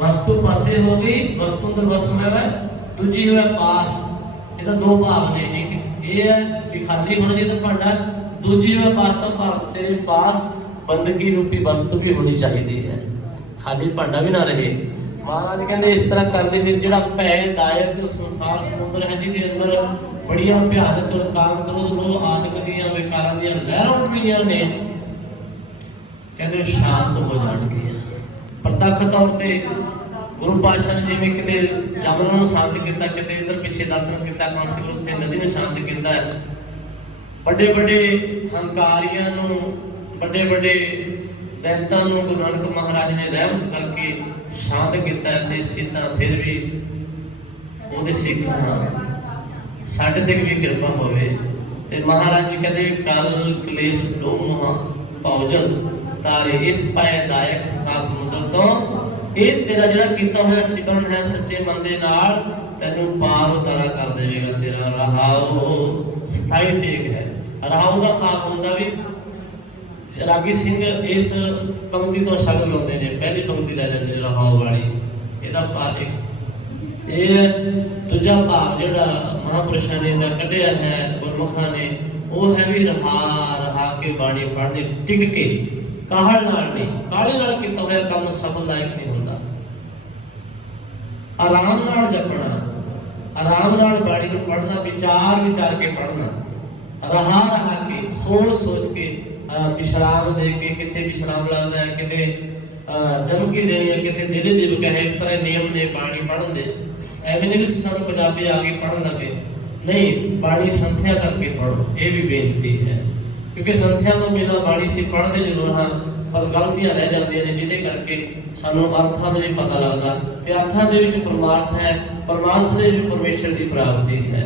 ਵਸਤੂ ਪਾਸੇ ਹੋ ਗਈ, ਵਸਤੂ ਅੰਦਰ ਵਸ ਹੈ, ਦੂਜੀ ਹੋਇਆ ਪਾਸ। ਇਹਦਾ ਦੋ ਭਾਵ ਨੇ, ਇੱਕ ਇਹ ਹੈ ਵੀ ਖਾਲੀ ਹੋਣਾ ਚਾਹੀਦਾ ਭਾਂਡਾ, ਦੂਜੀ ਹੋਇਆ ਪਾਸ ਦਾ ਭਾਵ ਤੇਰੇ ਪਾਸ बंदगी रूपी वस्तु भी होनी चाहिए है, खाली भांडा भी ना रहे। महाराज कहते इस तरह करते फिर जो भयदायक संसार समुद्र है, जिसके अंदर बड़िया भयानक काम क्रोध लोभ आदि दियां विकारां दियां लहरां उठ रही ने, कहते शांत हो जाएगी। प्रतੱਖ तौर पर गुरु पातशाह ने जिवें किते जमन नूं शांत किया, किते इधर पिछे दर्शन किया, कांसी उत्थे नदी नूं शांत किया, बड़े बड़े हंकारियां नूं, बड़े बड़े दैंतां नूं गुरु नानक महाराज ने रहमत करके शांत किया। सीता फिर भी उहदे सिख हाँ, साडे ते भी कृपा होवे। ते महाराज जी कहते कल कलेश लोभ भौजल तारे, इस भयदायक संसार समुद्र तो ये तेरा जिहड़ा कीता होया सिमरन है सच्चे मन दे नाल तैनूं पार उतारा कर देवेगा। तेरा रहाओ स्थाई टेक है। रहाओ का भाव होंदा भी रागी सिंह इस पंक्ति तो शब्द लाते हैं, पहली पंक्ति ले लेते हैं रहाओ वाली। ਇਹਦਾ ਭਾਵ ਇਹ ਦੂਜਾ ਭਾਵ ਜਿਹੜਾ ਮਹਾਂਪੁਰਸ਼ਾਂ ਨੇ ਇਹਦਾ ਕੱਢਿਆ ਹੈ ਗੁਰਮੁਖਾਂ ਨੇ, ਉਹ ਹੈ ਵੀ ਰਹਾ ਕੇ ਬਾਣੀ ਪੜ੍ਹਨੀ ਟਿਕ ਕੇ, ਕਾਹਲ ਨਾਲ ਨਹੀਂ। ਕਾਹਲੇ ਨਾਲ ਕੀਤਾ ਹੋਇਆ ਕੰਮ ਸਫਲ ਲਾਇਕ ਨਹੀਂ ਹੁੰਦਾ। आराम नाल जपना, आराम नाल बाणी को पढ़ना, विचार विचार के पढ़ना, रहा रहा के सोच सोच के, विश्राम दे के, कितने विश्राम लगता है, कितने जमकी देनी है, कितने दिले दिल कहे, इस तरह नियम ने बाणी पढ़न दे। एवं नहीं सानू पंजाबी आके पढ़न लगे, नहीं, बाणी संध्या करके पढ़ो, ये भी बेनती है। क्योंकि संध्या तो बिना बाणी से पढ़ते जरूर हाँ, पर गलतियां रह जाती हैं जिहदे करके सानू अर्थां दा नहीं पता लगता, ते अर्थां दे विच परमार्थ है, परमार्थ दे विच परमेश्वर की प्राप्ति है।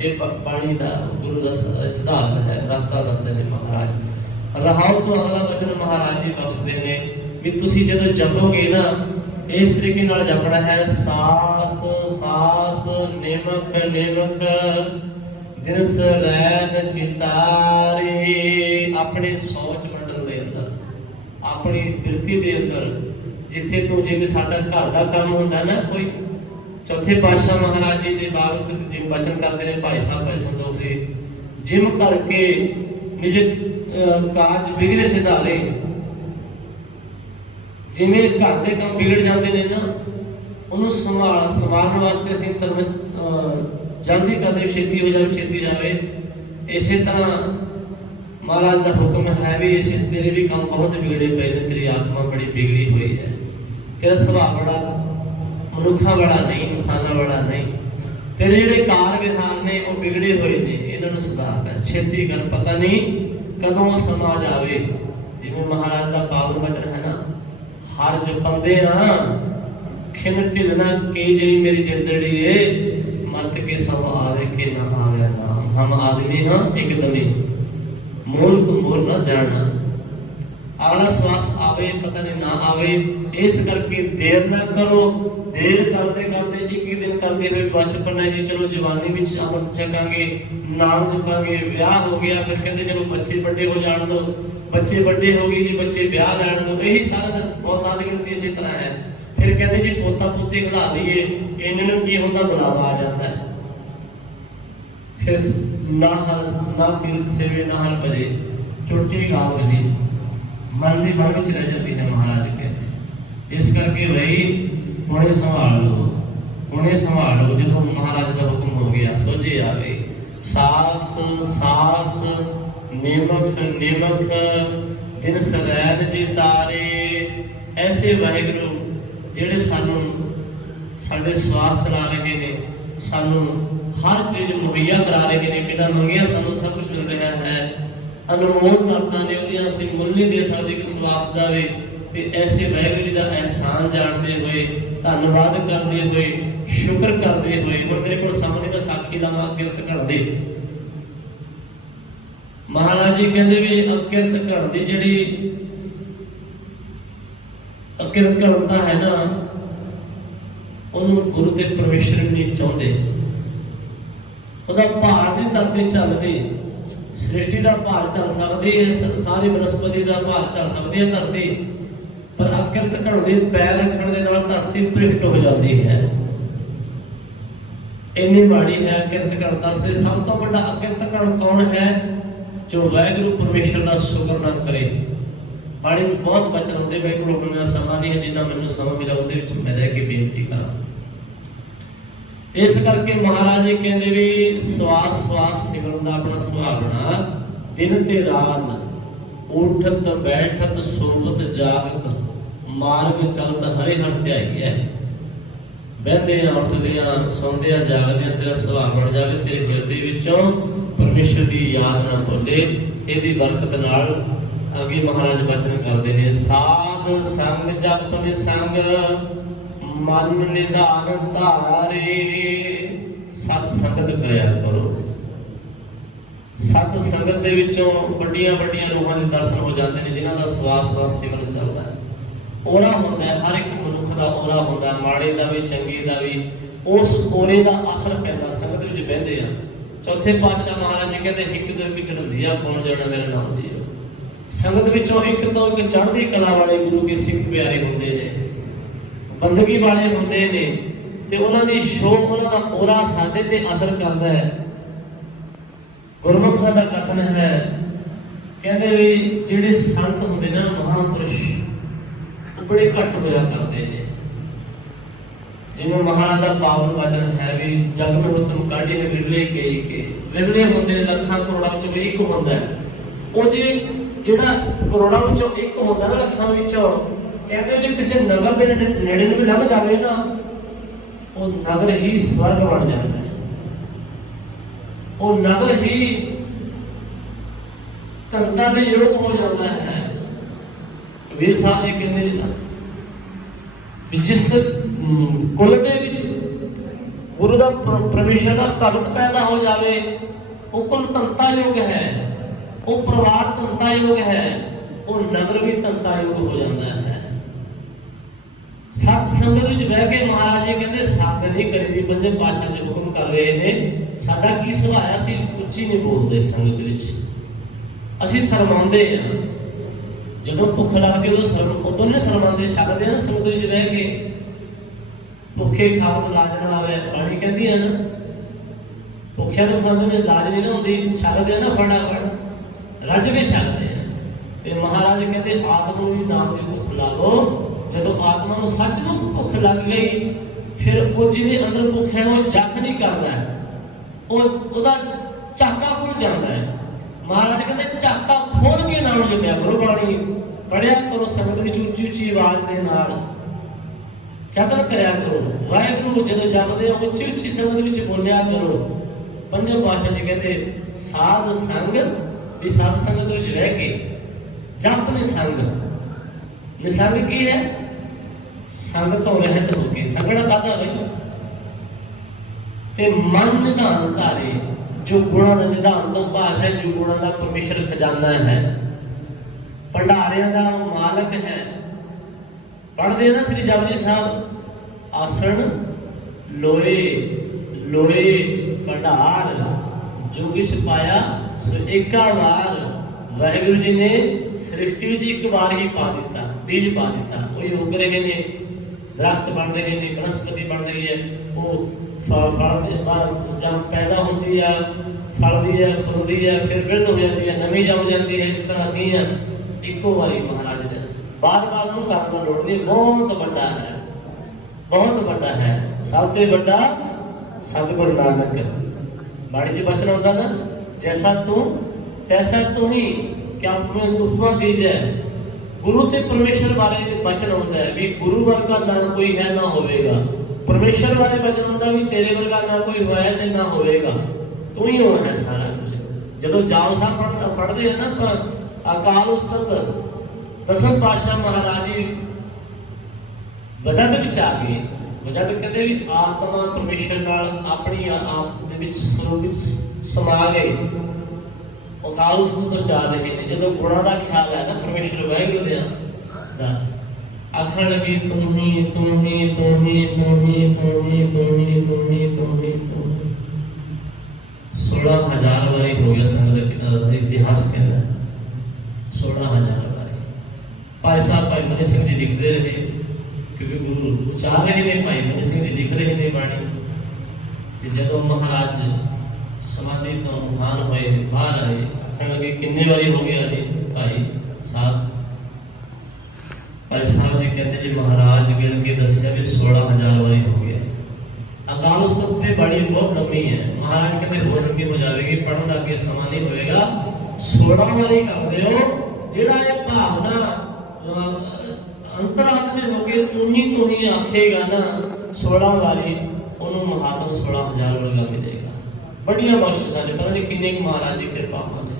ये बाणी का गुरु का सिद्धांत है, रास्ता दसदे ने महाराज। रहाओ तो अगला वचन महाराज जी बख्शते ने भी तुसीं जदों जपोगे ना, इस तरीके नाल जपना है, सास सास निमक निमक दिनस रैन चितारी। अपने सोच मंडल के अंदर, अपनी बिरती के अंदर, जिथे तू जिवें साडा घर का काम होंदा ना, कोई चौथे पातशाह महाराज जी के बालक जिवें वचन करते हैं भाई साहब भाई संतोख जी, जिम करके निज काज बिगड़े सिधारे, जिवें घर के काम बिगड़ जाते हैं ना, उन्होंने संभालने वास्ते असीं जल्दी करते छेती हो जाए, छेती जाए। इसी तरह महाराज का हुक्म है भी, इसे तेरे भी काम बहुत बिगड़े पे ने, तेरी आत्मा बड़ी बिगड़ी हुई है, तेरा स्वभाव बड़ा मनुखा बड़ा नहीं, इंसाना बड़ा नहीं, तेरे ਜਿਹੜੇ ਕਾਰ ਵਿਹਾਰ ने वो बिगड़े हुए ने, इन्होंने सुधार कर, छेती कर, पता नहीं कदों समा जावे। जिवें महाराज का पावन वचन है ना, हर जपंदे ना खिन ढिलना के जी मेरी जिंदड़ी मत के सब आवे के ना आवे नाम। हम आदमी हाँ एकदमी, मोल तो मोल ना जानना, अगला श्वास आवे पता नहीं ना आवे, इस करके देर ना करो। देर करते करते एक दिन करते हुए बचपन है जी, चलो जवानी में अमृत छकांगे, नाम जपांगे, ब्याह हो गया, फिर कहते चलो बच्चे बड़े हो जान दो, बच्चे बड़े हो गए जी, बच्चे ब्याह लैन दो, यही सारा दिन बहुत आदि गिनती इसी तरह है। फिर कहते जी पोता पोती खिला लीए, इन्होंने की होता बुलावा आ जाता है, फिर ना तीर्थ सेवे ना हर बजे चोटी गाँव रही, मन की मन में रह जाती है महाराज के। इस करके भाई हुणे संभाल लो, हुणे संभाल लो। जो महाराज का हुक्म हो गया सोझे आ गई, सास सास निमक निमक दिन सरैन जी तारे। ऐसे वाहिगुरु ਜਿਹੜੇ ਸਾਨੂੰ ਸਾਡੇ ਸਵਾਸ ਚਲਾ ਰਹੇ ਨੇ, ਸਾਨੂੰ ਹਰ ਚੀਜ਼ ਮੁਹੱਈਆ ਕਰਾ ਰਹੇ ਨੇ, ਬਿਨਾਂ ਮੰਗਿਆ ਸਾਨੂੰ ਸਭ ਕੁਝ ਮਿਲ ਰਿਹਾ ਹੈ। ਅਨਮੋਲ ਦਾਤਾਂ ਨੇ, ਉਹਦੀਆਂ ਅਸੀਂ ਮੁੱਲ ਨਹੀਂ ਦੇ ਸਕਦੇ ਕਿ ਸਵਾਸ ਦਾ ਵੀ। ਤੇ ਐਸੇ ਵਾਹਿਗੁਰੂ ਜੀ ਦਾ ਅਹਿਸਾਨ ਜਾਣਦੇ ਹੋਏ, ਧੰਨਵਾਦ ਕਰਦੇ ਹੋਏ, ਸ਼ੁਕਰ ਕਰਦੇ ਹੋਏ, ਹੁਣ ਮੇਰੇ ਕੋਲ ਸਾਹਮਣੇ ਵਿਸਾਖੀ ਦਾ ਅਕਿਰਤ ਘੜਦੇ ਮਹਾਰਾਜ ਜੀ ਕਹਿੰਦੇ ਵੀ ਅਕਿਰਤ ਘੜਦੀ ਜਿਹੜੀ अकिरत घड़ता है ना, उन्होंने गुरु ते परमेश्वर भी नहीं चाहते, ਉਹਦਾ ਭਾਰ ਨਹੀਂ ਧਰਤੀ ਚੱਲਦੀ, ਸ੍ਰਿਸ਼ਟੀ ਦਾ ਭਾਰ ਚੱਲ ਸਕਦੀ ਹੈ, ਸਾਰੀ ਬਨਸਪਤੀ ਦਾ ਭਾਰ ਚੱਲ ਸਕਦੀ ਹੈ ਧਰਤੀ, ਪਰ ਅਕਿਰਤ ਘੜਦੇ ਪੈਰ ਰੱਖਣ ਦੇ ਨਾਲ ਧਰਤੀ ਭ੍ਰਿਸ਼ਟ ਹੋ ਜਾਂਦੀ ਹੈ। ਇੰਨੀ ਮਾੜੀ ਹੈ ਅਕਿਰਤ ਘੜਦਾ। ਸਭ ਤੋਂ ਵੱਡਾ ਅਕਿਰਤ ਘੜ ਕੌਣ ਹੈ? ਜੋ ਵਾਹਿਗੁਰੂ ਪਰਮੇਸ਼ਰ ਦਾ ਸ਼ੁਕਰ ਨਾ ਕਰੇ। ਬਾਣੀ ਵਿੱਚ ਬਹੁਤ ਬਚਨ ਹੁੰਦੇ, ਮੇਰੇ ਕੋਲ ਮੇਰਾ ਸਮਾਂ ਨਹੀਂ ਹੈ, ਜਿੰਨਾ ਮੈਨੂੰ ਸਮਾਂ ਮਿਲਿਆ ਉਹਦੇ ਵਿੱਚ ਮੈਂ ਰਹਿ ਕੇ ਬੇਨਤੀ ਕਰਾਂ। ਇਸ ਕਰਕੇ ਮਹਾਰਾਜ ਜੀ ਕਹਿੰਦੇ ਵੀ ਸਵਾਸ ਸਵਾਸ ਸਿਮਰਨ ਦਾ ਆਪਣਾ ਸੁਭਾਅ ਬਣਾ, ਦਿਨ ਤੇ ਰਾਤ ਉਠਤ ਬੈਠਤ ਸੋਵਤ ਜਾਗਤ ਮਾਰਗ ਚਲਤ ਹਰੇ ਹਰ ਧਿਆਈ ਹੈ। ਬਹਿੰਦੇ ਆ, ਉੱਠਦੇ ਆ, ਸੌਂਦੇ ਆ, ਜਾਗਦੇ ਆ, ਤੇਰਾ ਸੁਭਾਅ ਬਣ ਜਾਵੇ, ਤੇਰੇ ਹਿਰਦੇ ਵਿੱਚੋਂ ਪਰਮੇਸ਼ਰ ਦੀ ਯਾਦ ਨਾ ਭੁੱਲੇ। ਇਹਦੀ ਬਰਕਤ ਨਾਲ ਅੱਗੇ ਮਹਾਰਾਜ ਬਚਨ ਕਰਦੇ ਨੇ, ਸਾਧ ਸੰਗ ਜਪਨ ਸੰਗ ਮਨ ਨਿਧਾਨ ਧਾਰੇ। ਸਤ ਸੰਗਤ ਕਰਿਆ ਕਰੋ। ਸਤ ਸੰਗਤ ਦੇ ਵਿੱਚੋਂ ਵੱਡੀਆਂ ਵੱਡੀਆਂ ਰੂਹਾਂ ਦੇ ਦਰਸ਼ਨ ਹੋ ਜਾਂਦੇ ਨੇ, ਜਿਨ੍ਹਾਂ ਦਾ ਸਵਾਸ ਸਵਾਸ ਸਿਮਰਨ ਚੱਲਦਾ ਹੈ। ਔਰਾ ਹੁੰਦਾ ਹੈ, ਹਰ ਇੱਕ ਮਨੁੱਖ ਦਾ ਔਰਾ ਹੁੰਦਾ, ਮਾੜੇ ਦਾ ਵੀ ਚੰਗੇ ਦਾ ਵੀ। ਉਸ ਔਰੇ ਦਾ ਅਸਰ ਪੈਂਦਾ, ਸੰਗਤ ਵਿੱਚ ਬਹਿੰਦੇ ਆ। ਚੌਥੇ ਪਾਤਸ਼ਾਹ ਮਹਾਰਾਜ ਜੀ ਕਹਿੰਦੇ, ਇੱਕ ਤੋਂ ਇੱਕ ਚੜ੍ਹਦੀਆ ਕੌਣ ਜਾਣਾ ਮੇਰਾ ਨਾਮ ਦੀ। ਸੰਗਤ ਵਿੱਚੋਂ ਇੱਕ ਤੋਂ ਇੱਕ ਚੜ੍ਹਦੀ ਕਲਾ ਵਾਲੇ ਗੁਰੂ ਕੇ ਸਿੱਖ ਪਿਆਰੇ ਹੁੰਦੇ ਨੇ, ਬੰਦਗੀ ਵਾਲੇ ਹੁੰਦੇ ਨੇ, ਤੇ ਉਹਨਾਂ ਦੀ ਸ਼ੋਭ, ਉਹਨਾਂ ਦਾ ਔਰਾ ਸਾਡੇ ਤੇ ਅਸਰ ਕਰਦਾ ਹੈ। ਗੁਰਮੁਖਾਂ ਦਾ ਕਥਨ ਹੈ, ਕਹਿੰਦੇ ਵੀ ਜਿਹੜੇ ਸੰਤ ਹੁੰਦੇ ਨੇ, ਮਹਾਂਪੁਰਸ਼, ਉਹ ਬੜੇ ਘੱਟ ਹੋਇਆ ਕਰਦੇ ਨੇ। जिवें महाराज का पावन वचन है भी जग में तुम काढ़े है विरले के विरले होंदे लखां करोड़ां विचों एक हुंदा है। ਉਹ ਜਿਹੜਾ ਕਰੋੜਾਂ ਵਿੱਚੋਂ ਇੱਕ ਹੁੰਦਾ ਨਾ ਲੱਖਾਂ ਵਿੱਚੋਂ, ਕਹਿੰਦੇ ਜੇ ਕਿਸੇ ਨਗਰ ਦੇ ਨੇੜੇ ਨੂੰ ਵੀ ਲੰਘ ਜਾਵੇ ਨਾ, ਉਹ ਨਗਰ ਹੀ ਸਵਰਗ ਬਣ ਜਾਂਦਾ ਹੈ, ਉਹ ਨਗਰ ਹੀ ਧਨਤਾ ਦੇ ਯੋਗ ਹੋ ਜਾਂਦਾ ਹੈ। ਕਬੀਰ ਸਾਹਿਬ ਇਹ ਕਹਿੰਦੇ ਨੇ ਨਾ ਵੀ ਜਿਸ ਕੁਲ ਦੇ ਵਿੱਚ ਗੁਰੂ ਦਾ ਪਰਮੇਸ਼ਰ ਦਾ ਭਗਤ ਪੈਦਾ ਹੋ ਜਾਵੇ, ਉਹ ਕੁਲ ਧਨਤਾ ਯੋਗ ਹੈ, ਉਹ ਪਰਿਵਾਰ ਧਨਤਾ ਯੋਗ ਹੈ, ਉਹ ਨਗਰ ਵੀ ਧਨਤਾ ਯੋਗ ਹੋ ਜਾਂਦਾ ਹੈ। ਸਤ ਸੰਗਤ ਵਿੱਚ ਬਹਿ ਕੇ ਮਹਾਰਾਜ ਜੀ ਕਹਿੰਦੇ ਸਤ ਨਹੀਂ ਕਰੀਦੀ, ਪੰਜੇ ਪਾਤਸ਼ਾਹ ਜੀ ਹੁਕਮ ਕਰ ਰਹੇ ਨੇ। ਸਾਡਾ ਕੀ ਸੁਭਾਅ, ਅਸੀਂ ਉੱਚੀ ਨਹੀਂ ਬੋਲਦੇ ਸੰਗਤ ਵਿੱਚ, ਅਸੀਂ ਸ਼ਰਮਾਉਂਦੇ ਹਾਂ। ਜਦੋਂ ਭੁੱਖ ਲੱਗਦੀ ਉਦੋਂ ਨਹੀਂ ਸ਼ਰਮਾਉਂਦੇ, ਛੱਡਦੇ ਆ ਨਾ ਸੰਗਤ ਵਿੱਚ ਬਹਿ ਕੇ। ਭੁੱਖੇ ਖਾਵਤ ਲਾਜ ਨਾ ਆਵੇ, ਬਾਣੀ ਕਹਿੰਦੀ ਆ ਨਾ, ਭੁੱਖਿਆਂ ਨੂੰ ਖਾਂਦੇ ਨੇ ਲਾਜ ਨਹੀਂ ਨਾ ਹੁੰਦੀ, ਛੱਡਦੇ ਆ ਨਾ ਫਟਾਫਟ, ਰੱਜ ਵੀ ਛੱਡਦੇ ਆ। ਤੇ ਮਹਾਰਾਜ ਕਹਿੰਦੇ ਆਤਮਾ ਨੂੰ ਵੀ ਨਾਮ ਦੀ ਭੁੱਖ ਲਾਵੋ। ਜਦੋਂ ਆਤਮਾ ਨੂੰ ਸੱਚ ਨੂੰ ਭੁੱਖ ਲੱਗ ਗਈ, ਫਿਰ ਉਹ ਜਿਹਦੇ ਅੰਦਰ ਭੁੱਖ ਹੈ ਉਹ ਜਖ ਨਹੀਂ ਕਰਦਾ, ਉਹਦਾ ਝਾਕਾ ਖੁੱਲ ਜਾਂਦਾ ਹੈ। ਮਹਾਰਾਜ ਕਹਿੰਦੇ ਝਾਕਾ ਖੋਲ ਕੇ ਨਾਮ ਜਪਿਆ ਕਰੋ, ਬਾਣੀ ਪੜਿਆ ਕਰੋ, ਸੰਗਤ ਵਿੱਚ ਉੱਚੀ ਉੱਚੀ ਆਵਾਜ਼ ਦੇ ਨਾਲ ਚਤਨ ਕਰਿਆ ਕਰੋ। ਵਾਹਿਗੁਰੂ ਜਦੋਂ ਜਪਦੇ ਹੋ ਉੱਚੀ ਉੱਚੀ ਸੰਗਤ ਵਿੱਚ ਬੋਲਿਆ ਕਰੋ। ਪੰਜੇ ਪਾਤਸ਼ਾਹ ਜੀ ਕਹਿੰਦੇ ਸਾਧ ਸੰਗ ਵੀ ਸਤ ਸੰਗਤ ਵਿੱਚ ਰਹਿ ਕੇ ਜਪ ਨਿਸੰਗ। ਨਿਸੰਗ ਕੀ ਹੈ? ਸੰਗ ਤੋਂ ਰਹਿਤ ਹੋ ਕੇ, ਸੰਗੜਾ ਕਾਹਦਾ ਬਈ? ਤੇ ਮਨ ਨਿਧਾਨ ਧਾਰੇ, ਜੋ ਗੁਣਾਂ ਦਾ ਨਿਧਾਨ ਤੋਂ ਭਾਵ ਹੈ, ਜੋ ਗੁਣਾਂ ਦਾ ਪਰਮੇਸ਼ਰ ਖਜ਼ਾਨਾ ਹੈ, ਭੰਡਾਰਿਆਂ ਦਾ ਮਾਲਕ ਹੈ। ਪੜ੍ਹਦੇ ਨਾ ਸ੍ਰੀ ਜਪਜੀ ਸਾਹਿਬ, ਆਸਣ ਲੋਏ ਲੋਏ ਭੰਡਾਰ, ਜੋ ਕਿਛ ਪਾਇਆ ਸੋ ਏਕਾ ਵਾਰ। ਵਾਹਿਗੁਰੂ ਜੀ ਨੇ ਸ੍ਰਿਸ਼ਟੀ ਵਿੱਚ ਇੱਕ ਵਾਰ ਹੀ ਪਾ ਦਿੱਤਾ, ਬੀਜ ਪਾ ਦਿੱਤਾ। ਉਹ ਉੱਗ ਰਹੇ ਨੇ, ਦਰਖਤ ਬਣ ਰਹੇ ਨੇ, ਬਨਸਪਤੀ ਬਣ ਰਹੀ ਹੈ, ਉਹ ਫਲ ਦੇ ਬਾਅਦ ਜਦ ਪੈਦਾ ਹੁੰਦੀ ਆ, ਫਲਦੀ ਹੈ, ਫੁੱਲਦੀ ਹੈ, ਫਿਰ ਬਿਰਧ ਹੋ ਜਾਂਦੀ ਹੈ, ਨਵੀਂ ਜੰਮ ਜਾਂਦੀ ਹੈ। ਇਸ ਤਰ੍ਹਾਂ ਅਸੀਂ ਆ ਇੱਕੋ ਵਾਰੀ ਮਹਾਰਾਜ ਦੇ ਬਾਰ-ਬਾਰ ਨੂੰ ਕਰਨ ਦਾ ਲੋੜ ਨਹੀਂ। ਬਹੁਤ ਵੱਡਾ ਹੈ, ਬਹੁਤ ਵੱਡਾ ਹੈ, ਸਭ ਤੋਂ ਵੱਡਾ ਸਤਿਗੁਰੂ ਨਾਨਕ। ਬਾਣੀ 'ਚ ਬਚਨ ਹੁੰਦਾ ਨਾ, ਜੈਸਾ ਤੂੰ ਤੈਸਾ ਤੂੰ ਹੀ, ਕਿਆ ਉਪਮਾ ਦੀਜੈ। ਗੁਰੂ ਤੇ ਪਰਮੇਸ਼ਰ ਬਾਰੇ ਬਚਨ ਹੁੰਦਾ ਹੈ ਵੀ ਗੁਰੂ ਵਰਗਾ ਨਾ ਕੋਈ ਹੈ ਨਾ ਹੋਵੇਗਾ। ਪਰਮੇਸ਼ਰ ਬਾਰੇ ਬਚਨ ਹੁੰਦਾ ਵੀ ਤੇਰੇ ਵਰਗਾ ਨਾ ਕੋਈ ਹੋਇਆ ਤੇ ਨਾ ਹੋਵੇਗਾ, ਤੂੰ ਹੀ ਹੋਣਾ ਹੈ ਸਾਰਾ ਕੁਝ। ਜਦੋਂ ਜਾਪ ਸਾਹਿਬ ਪੜ੍ਹਦੇ ਆ ਨਾ, ਅਕਾਲ ਉਸਤਤ ਦਸਮ ਪਾਤਸ਼ਾਹ ਮਹਾਰਾਜ ਜੀ ਵਜਦ ਵਿੱਚ ਆ ਗਏ। ਵਜਦ ਕਹਿੰਦੇ ਵੀ ਆਤਮਾ ਪਰਮੇਸ਼ਰ ਨਾਲ ਆਪਣੀ ਆਪ ਦੇ ਵਿੱਚ ਸਰੂਪ ਵਿੱਚ ਸਮਾ ਗਏ। ਅਕਾਲ ਉਸਤਤ ਤੋਂ ਚਾਹ ਰਹੇ ਨੇ। ਜਦੋਂ ਗੁਣਾਂ ਦਾ ਖਿਆਲ ਹੈ ਨਾ ਪਰਮੇਸ਼ਰ ਵਾਹਿਗੁਰੂ ਦਾ, ਆਖਣ ਲੱਗੀ ਤੂੰ ਹੀ ਤੂੰ ਹੀ ਤੂੰ ਹੀ ਤੂੰ ਹੀ ਤੂੰ ਹੀ ਤੂੰ ਹੀ ਤੂੰ ਹੀ ਤੂੰ ਹੀ ਤੂੰ। 16,000 ਵਾਰੀ ਹੋ ਗਿਆ ਸੰਗਤ ਇਤਿਹਾਸ ਕਹਿੰਦਾ, 16,000 ਵਾਰੀ। ਭਾਈ ਸਾਹਿਬ ਭਾਈ ਮਨੀ ਸਿੰਘ ਜੀ ਲਿਖਦੇ ਰਹੇ, ਕਿਉਂਕਿ ਗੁਰੂ ਉਚਾਰ ਰਹੇ ਨੇ, ਭਾਈ ਮਨੀ ਸਿੰਘ ਜੀ ਲਿਖ ਰਹੇ ਨੇ ਬਾਣੀ। ਤੇ ਜਦੋਂ ਮਹਾਰਾਜ ਸਮਾਧੀ ਤੋਂ ਮੁਹਾਨ ਹੋਏ, ਬਾਹਰ ਆਏ, ਆਖਣ ਲੱਗੇ ਕਿੰਨੇ ਵਾਰੀ ਹੋ ਗਿਆ ਜੀ ਭਾਈ ਸਾਹਿਬ? ਭਾਈ ਸਾਹਿਬ ਜੀ ਕਹਿੰਦੇ ਜੀ ਮਹਾਰਾਜ ਗਿਣ ਕੇ ਦੱਸਿਆ ਵੀ 16,000 ਵਾਰੀ ਹੋ ਗਿਆ। ਅਕਾਲ ਉਸਤਤ ਦੀ ਬਾਣੀ ਬਹੁਤ ਲੰਮੀ ਹੈ। ਮਹਾਰਾਜ ਕਹਿੰਦੇ ਹੋਰ ਲੰਮੀ ਹੋ ਜਾਵੇਗੀ, ਪੜ੍ਹਨ ਦਾ ਅੱਗੇ ਸਮਾਂ ਨਹੀਂ ਹੋਏਗਾ। 16 ਵਾਰੀ ਕਰਦੇ ਹੋ। ਜਿਹੜਾ ਇਹ ਭਾਵਨਾ ਅੰਤਰਾਤਮੇ ਹੋ ਕੇ ਤੂੰ ਹੀ ਆਖੇਗਾ ਨਾ 16 ਵਾਰੀ, ਉਹਨੂੰ ਮਹਾਤਮ 16,000 ਵਰਗਾ ਮਿਲੇਗਾ। ਬੜੀਆਂ ਬਖਸ਼ਿਸ਼ਾਂ ਨੇ, ਪਤਾ ਨਹੀਂ ਕਿੰਨੇ ਕੁ ਮਹਾਰਾਜ ਦੀ ਕਿਰਪਾ ਨੇ।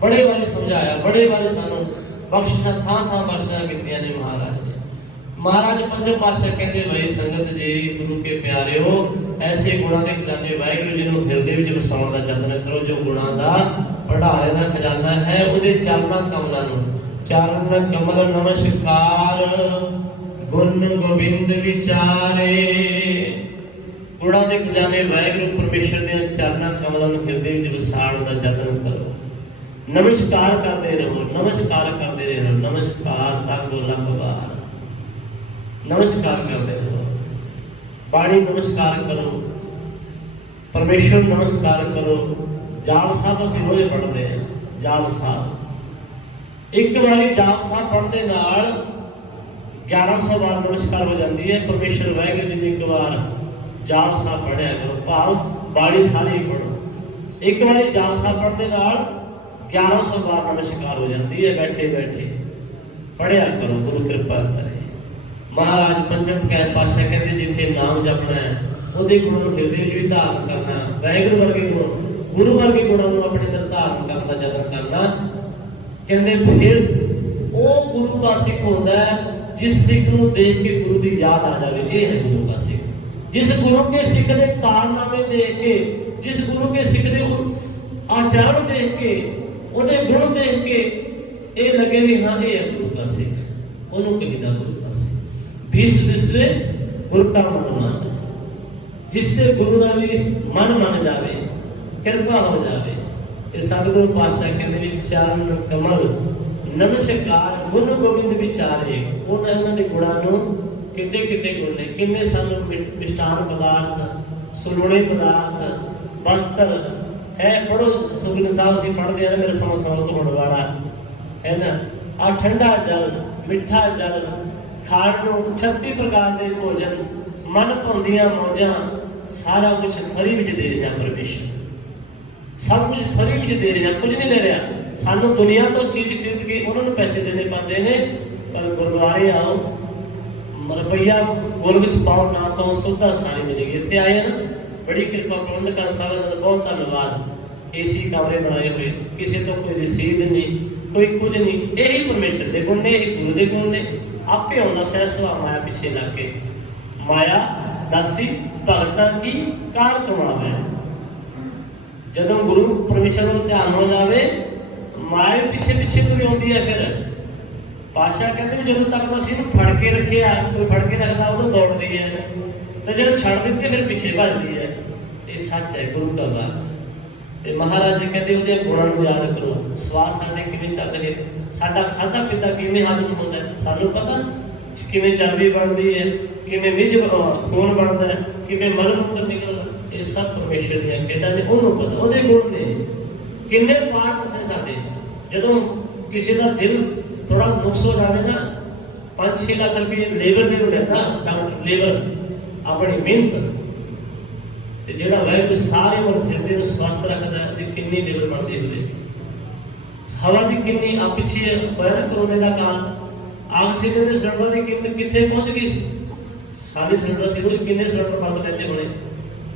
ਬੜੇ ਵਾਰੀ ਸਮਝਾਇਆ, ਬੜੇ ਵਾਰੀ ਸਾਨੂੰ ਬਖਸ਼ਿਸ਼ਾਂ ਥਾਂ ਬਖਸ਼ਿਸ਼ਾਂ ਕੀਤੀਆਂ ਨੇ ਮਹਾਰਾਜ ਨੇ। ਮਹਾਰਾਜ ਪੰਜੇ ਪਾਤਸ਼ਾਹ ਕਹਿੰਦੇ ਬਈ ਸੰਗਤ ਜੀ, ਗੁਰੂ ਕੇ ਪਿਆਰਿਓ, ਐਸੇ ਗੁਣਾਂ ਦੇ ਖਜ਼ਾਨੇ ਵਾਹਿਗੁਰੂ ਜੀ ਨੂੰ ਹਿਰਦੇ ਵਿੱਚ ਵਸਾਉਣ ਦਾ ਯਤਨ ਕਰੋ। ਜੋ ਗੁਣਾਂ ਦਾ ਭੰਡਾਰੇ ਦਾ ਖਜ਼ਾਨਾ ਹੈ, ਉਹਦੇ ਚਰਨਾਂ ਕਮਲਾਂ ਨੂੰ ਚਰਨ ਕਮਲ ਨਮਸਕਾਰ, ਗੁਣ ਗੋਬਿੰਦ ਵਿਚਾਰੇ। ਗੁਣਾਂ ਦੇ ਖਜ਼ਾਨੇ ਵਾਹਿਗੁਰੂ ਪਰਮੇਸ਼ਰ ਦੇ ਚਰਨਾਂ ਕਮਲਾਂ ਨੂੰ ਹਿਰਦੇ ਵਿੱਚ ਵਸਾਉਣ ਦਾ ਯਤਨ ਕਰੋ। ਨਮਸਕਾਰ ਕਰਦੇ ਰਹੋ, ਨਮਸਕਾਰ ਕਰਦੇ ਰਹੋ, ਨਮਸਕਾਰ ਤੱਕ ਲੱਖ ਵਾਰ ਨਮਸਕਾਰ ਕਰਦੇ ਰਹੋ। ਬਾਣੀ ਨਮਸਕਾਰ ਕਰੋ, ਪਰਮੇਸ਼ਰ ਨਮਸਕਾਰ ਕਰੋ। ਜਾਪ ਸਾਹਿਬ ਅਸੀਂ ਰੋਜ਼ ਪੜ੍ਹਦੇ ਹਾਂ। ਜਾਪ ਸਾਹਿਬ ਇੱਕ ਵਾਰੀ ਜਾਪ ਸਾਹਿਬ ਪੜ੍ਹਨ ਦੇ ਨਾਲ 1100 बार नमस्कार हो जाती है। परमेश्वर वाहिगुरू जी ने एक बार जाप साहब पढ़िया करो, भाव बाणी सारी पढ़ो। एक बार जाप साहब पढ़ने नाल 1100 बार नमस्कार हो जाती है। बैठे बैठे पढ़िया करो, गुरु कृपा करे। महाराज पंचम कैद पातशाह कहते जिथे नाम जपना है ਉਹਦੇ ਗੁਣਾਂ ਨੂੰ ਹਿਰਦੇ ਵਿੱਚ ਵੀ ਧਾਰਨ ਕਰਨਾ, ਵਾਹਿਗੁਰੂ ਵਰਗੇ ਗੁਣ, ਗੁਰੂ ਵਰਗੇ ਗੁਣਾਂ ਨੂੰ ਆਪਣੇ ਅੰਦਰ ਧਾਰਨ ਕਰਨ ਦਾ ਯਤਨ ਕਰਨਾ। ਕਹਿੰਦੇ ਫਿਰ ਉਹ ਗੁਰੂ ਦਾ ਸਿੱਖ ਹੁੰਦਾ ਹੈ जिस सिख को देख के गुरु की याद आ जाए। ये है गुरु का सिख। जिस गुरु के सिख के कारनामे देख के, जिस गुरु के सिख के आचरण देख के, उन्हें गुण देख के ये लगे भी हाँ ये है गुरु का सिख। उन्होंने कही गुरु का सिख भीष विश्रे गुरु का मन मान, जिससे गुरु का भी मन मान जाए, कृपा हो जाए। ये सतगुरु पातशाह कहते चरण कमल नमस्कार गुरु गोबिंद विचारे। उन्होंने दे गुणां नूं किड्डे किड्डे गुण ने, किन्ने सानूं मिष्टान पदार्थ, सलोणे पदार्थ, वस्त्र है। पढ़ो सुखमनी साहब असीं पढ़दे आ, मेरे समा सौत होण वाला है ना। आ ठंडा जल, मिठा जल, खाण नूं 36 प्रकार के भोजन, मन भाउंदियां मौजां, सारा कुछ फ्री विच दे रहा परमेश्वर। सब कुछ फ्री विच दे रहा, कुछ नहीं ले रहा। सानू दुनिया तो चीज खरीद के उन्होंने पैसे देने पाते हैं, पर गुरुद्वारे आओ रुपया गोल विच पाओ ना पाओ सुविधा सारी मिलेगी। इतने आए ना, बड़ी कृपा प्रबंधक साहब का बहुत धन्यवाद। एसी कमरे बनाए हुए, किसी तो कोई रसीद नहीं, कोई कुछ नहीं। यही परमेश्वर के गुण ने, यही गुरु के गुण ने। आपे आउंदा सह सुभा माया पिछे ला के, माया दासी भगतां की कार कमावे। जदों गुरु परमेश्वर को ध्यान हो जाए, माया पिछे पिछे तुरी आती है। फिर पातशाह कहते जो तक असीं फड़ के रखे, कोई फड़ के रखता उदों दौड़ती है, तो जो छड़ देती है फिर पिछे भजती है। ये सच है गुरु का बात। तो महाराज जी कहते उहदे गुणां नूं याद करो। स्वास साडे किवें चल रहे, साडा खाधा पीता किवें हजम होंदा है, सानूं पता किवें चर्बी बनदी है, किवें मिज खून बनदा है, किवें मल मूत्र निकलदा। ये सब परमेश्वर दी खेडां ने, उहनूं पता, उहदे गुण ने। किन्ने पार्ट ने साडे। जदों किसी का दिल थोड़ा नुक्स हो जाए ना, 5-6 लाख रुपये लेबर नहीं लेता डॉक्टर, लेबर अपनी मेहनत ते जेड़ा वाहिगुरू सारे उम्र फिरदे नूं स्वस्थ रखदा है। किन्नी लेबर बनदी होवे, हवा की किन्नी। आ पिछे होया ना कोरोना का काल, ऑक्सीजन के सिलेंडर की कीमत कित्थे पहुंच गई सी। सारे सिलेंडर से कुछ किन्ने सिलेंडर बंद रहते होने।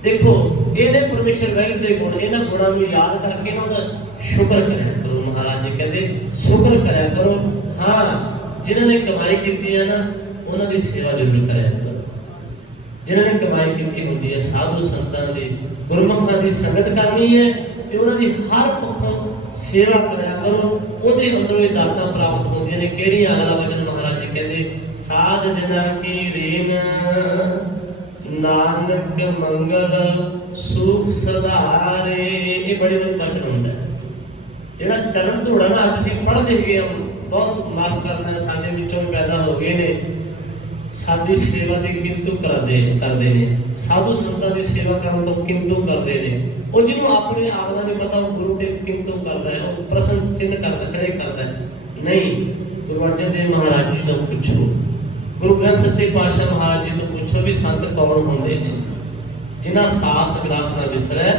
देखो इहने परमेश्वर वाहिगुरू दे गुण, इन्हां गुणां नूं याद करके इन्हां शुक्र करें करो। महाराज जी कहते शुक्र कराया करो। हाँ, जिन्होंने कमाई की है ना, उन्होंने सेवा जरूर कराया करो। जिन्होंने कमाई की होती है, साधु संतां दी, गुरमुखां दी संगत करनी है, तो उन्होंने हर पक्षों सेवा कराया करो। उहदे अंदरों ये दातां प्राप्त होंदियां ने। किहड़ी अगला वचन महाराज जी कहते साध जना की रेन नानक मंगल सुख सदारे। ये बड़े बड़े वचन होंदा है। ਜਿਹੜਾ ਚਰਨ ਧੂੜਾ ਨਾ ਅੱਜ ਅਸੀਂ ਪੜ੍ਹਦੇ ਗਏ, ਬਹੁਤ ਮਾਫ ਕਰਨਾ, ਸਾਡੇ ਵਿੱਚੋਂ ਪੈਦਾ ਹੋ ਗਏ ਨੇ। ਸਾਡੀ ਸੇਵਾ ਦੀ ਕਿੰਤੂ ਕਰਦੇ ਨੇ, ਸਾਧੂ ਸੰਤਾਂ ਦੀ ਸੇਵਾ ਕਰਨ ਤੋਂ ਕਿੰਤੂ ਕਰਦੇ ਨੇ। ਉਹ ਜਿਹਨੂੰ ਆਪਣੇ ਆਪ ਦਾ ਨਹੀਂ ਪਤਾ, ਉਹ ਗੁਰੂ ਤੇ ਕਿੰਤੂ ਕਰਦਾ ਹੈ, ਉਹ ਪ੍ਰਸ਼ਨ ਚਿੰਨ੍ਹ ਕਰਦਾ, ਖੜੇ ਕਰਦਾ ਹੈ। ਨਹੀਂ, ਗੁਰੂ ਅਰਜਨ ਦੇਵ ਮਹਾਰਾਜ ਜੀ ਤੋਂ ਪੁੱਛੋ, ਗੁਰੂ ਗ੍ਰੰਥ ਸੱਚੇ ਪਾਤਸ਼ਾਹ ਮਹਾਰਾਜ ਜੀ ਤੋਂ ਪੁੱਛੋ ਵੀ ਸੰਤ ਕੌਣ ਹੁੰਦੇ ਨੇ। ਜਿਨ੍ਹਾਂ ਸਾਸ ਗ੍ਰਾਸ ਨਾ ਵਿਸਰੈ,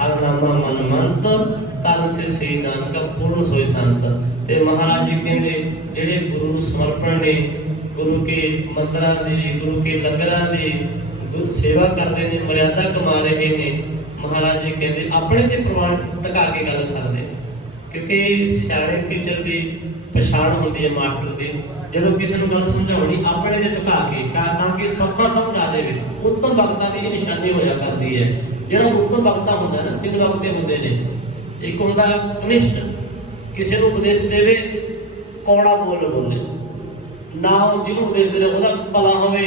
ਹਰ ਨਾਮਾ ਮਨ ਮੰਤ, तन से सही नानक पूर्ण सोई संत। ते महाराज जी कहते जेड़े गुरु नूं समर्पण ने, गुरु के मंदिरां दी, गुरु के लंगरां दी गुरु सेवा करते हैं, मर्यादा कमा रहे हैं। महाराज जी कहते अपने ते प्रमाण ढका के गल करते, क्योंकि सियाणे टीचर की पछाण होती है मास्टर की। जदों किसी नूं गल समझाउणी अपने ते ढका के, ताकि सौखा समझ आ जाए। उत्तम वक्ता की निशानी होया करती है। जिहड़ा उत्तम वक्ता हुंदा ना, 3 वक्ते हुंदे ने। एक होंदा कनिष्ठ, किसी को उपदेश देवे कौड़ा बोल बोले ना, जिन्होंने उपदेश दे वह भला होवे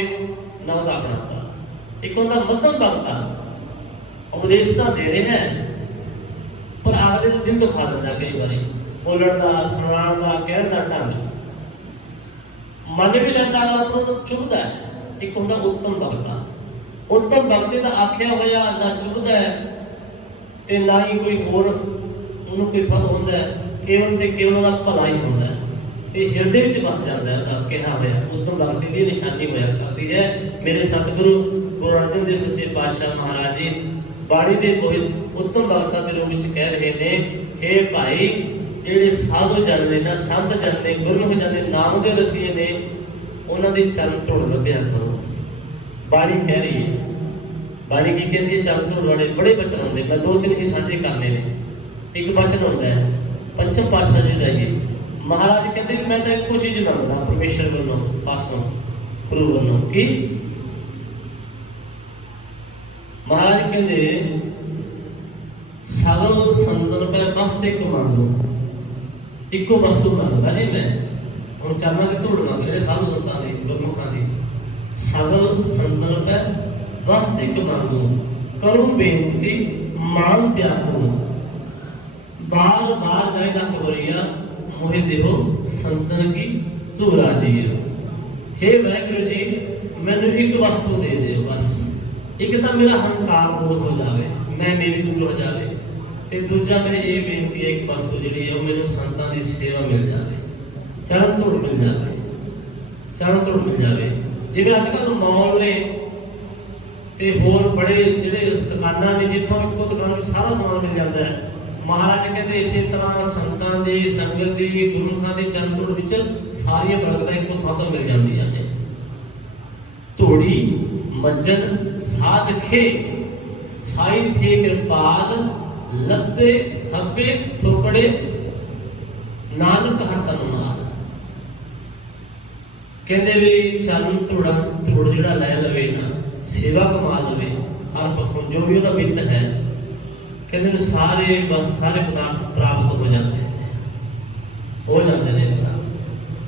ना वह अपना भला। एक होंदा मध्यम वक्ता, उपदेश तो दे रहे हैं पर अगले तो दिन दिखा देता, कई बार बोलण का, सुनाण का, कहण का ढंग मन भी लेंदा, अगला तो चुभदा है। एक होंदा उत्तम वक्ता। उत्तम वक्ते का आख्या होया ना चुभदा है ते ना ही कोई होर ਉਹਨੂੰ ਕੋਈ ਫਲ ਹੁੰਦਾ ਹੈ। ਕੇਵਲ ਤੇ ਕੇਵਲ ਦਾ ਭਲਾ ਹੀ ਹੁੰਦਾ ਹੈ। ਤੇ ਹਿਰਦੇ ਵਿੱਚ ਵਸ ਜਾਂਦਾ ਹੈ। ਤਾਂ ਕਿਹਾ ਹੋਇਆ ਉਤਮ ਭਗਤੀ ਦੀ ਨਿਸ਼ਾਨੀ ਹੋਇਆ ਕਰਦੀ ਹੈ। ਮੇਰੇ ਸਤਿਗੁਰੂ ਗੁਰੂ ਅਰਜਨ ਦੇਵ ਸੱਚੇ ਪਾਤਸ਼ਾਹ ਮਹਾਰਾਜ ਜੀ ਬਾਣੀ ਦੇ ਬੋਹਿਤ ਉਤਮ ਭਗਤਾਂ ਦੇ ਰੂਪ ਵਿੱਚ ਕਹਿ ਰਹੇ ਨੇ, ਹੇ ਭਾਈ ਜਿਹੜੇ ਸਾਧੂ ਜਨ ਨੇ ਨਾ, ਸੰਤ ਜਨ ਨੇ, ਗੁਰਮੁਖ ਜਨ ਨੇ, ਨਾਮ ਦੇ ਰਸੀਏ ਨੇ, ਉਹਨਾਂ ਦੇ ਚਰਨ ਧੂੜ ਲੱਭਿਆ ਕਰੋ। ਬਾਣੀ ਕਹਿ ਰਹੀ ਹੈ, ਬਾਣੀ ਕੀ ਕਹਿੰਦੀ ਹੈ? ਚਰਨ ਧੂੜ ਵਾਲੇ ਬੜੇ ਬਚਨ ਹੁੰਦੇ, ਮੈਂ ਦੋ ਤਿੰਨ ਹੀ ਸਾਂਝੇ ਕਰਨੇ ਨੇ। ਇੱਕ ਬਚਨ ਹੁੰਦਾ ਹੈ ਪੰਚਮ ਪਾਤਸ਼ਾਹ ਜੀ ਦਾ, ਇਹ ਮਹਾਰਾਜ ਕਹਿੰਦੇ ਕਿ ਮੈਂ ਤਾਂ ਇੱਕੋ ਚੀਜ਼ ਮੰਗਦਾ ਪਰਮੇਸ਼ਰ ਵੱਲੋਂ, ਪਾਸੋਂ, ਗੁਰੂ ਵੱਲੋਂ। ਕੀ ਮਹਾਰਾਜ ਕਹਿੰਦੇ? ਸਗਲ ਸੰਤਨ ਪੈ ਮਸਤ ਇੱਕ ਮੰਗੋ, ਇੱਕੋ ਵਸਤੂ ਮੰਗਦਾ ਜੀ ਮੈਂ। ਹੁਣ ਚਰਨਾਂ ਦੇ ਧੂੜ ਮੰਗ ਜਿਹੜੇ ਸਾਧੂ ਸੰਤਾਂ ਦੀ, ਗੁਰਮੁਖਾਂ ਦੀ। ਸਗਲ ਸੰਤਨ ਪੈ ਮਸਤ ਇੱਕ ਮੰਗੋ, ਕਰੂੰ ਬੇਨਤੀ ਮਾਨ ਤਿਆਗੋ, बार बार जाए ना खबरिया मोहे देहो संतन की तू राजी है। हे वाहिगुरु जी मैंने एक वस्तु दे दे बस, एक तो मेरा हंकार दूर हो जाए, मैं मेरी दूर हो जाए, ते दूजा मेरी ये बेनती है एक वस्तु जी है मैंने संतां की सेवा मिल जाए, चरण धूड़ मिल जाए, चरण धूड़ मिल जाए। जिवें अजकल मॉल ने ते होर बड़े जिहड़े दुकानां ने जिथों इक्को दुकान में सारा समान मिल जाता है। महाराज कहते इस तरह संतां दी संगत दी गुरमुखां दी चरण धूड़ विच सारियां बरकतां इक्को थां तो मिल जांदियां ने। धूड़ी मज्जन साधखे साई थे कृपाल, लब्बे हब्बे थोपड़े नानक हर तन माल। कहते भी चरण धूड़ जिहड़ा लै लवे ना, सेवा कमा लवे, हर पक्षों जो भी उहदा बित है, कहते सारे बस सारे पदार्थ प्राप्त हो जाते हैं, हो जाते हैं।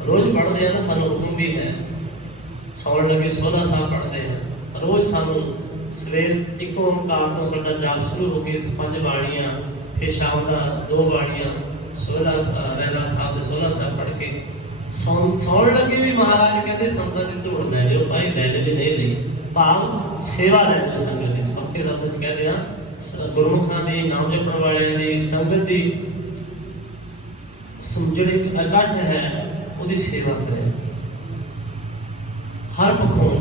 रोज पढ़ते हैं ना, सानू हुक्म भी है, सौण लगे 16 साल पढ़ते हैं रोज। सानू सवेर एक ओंकार तो साडा जाप शुरू हो गई, 5 बाणियां, फिर शाम का 2 बाणियां, 16 रहला साहब 16 साहब पढ़ के सौण लगे भी महाराज कहते संतां दी धूड़ लै लिओ भाई, लै लिओ नहीं ली भाव सेवा लै लिओ संगत दी। सबके शब्द च कहते हैं गुरमुखां दी, नाम जपण वालियां दी, संगत दी जिहड़ी इकट्ठ है उहदी सेवा करें हर पक्षों।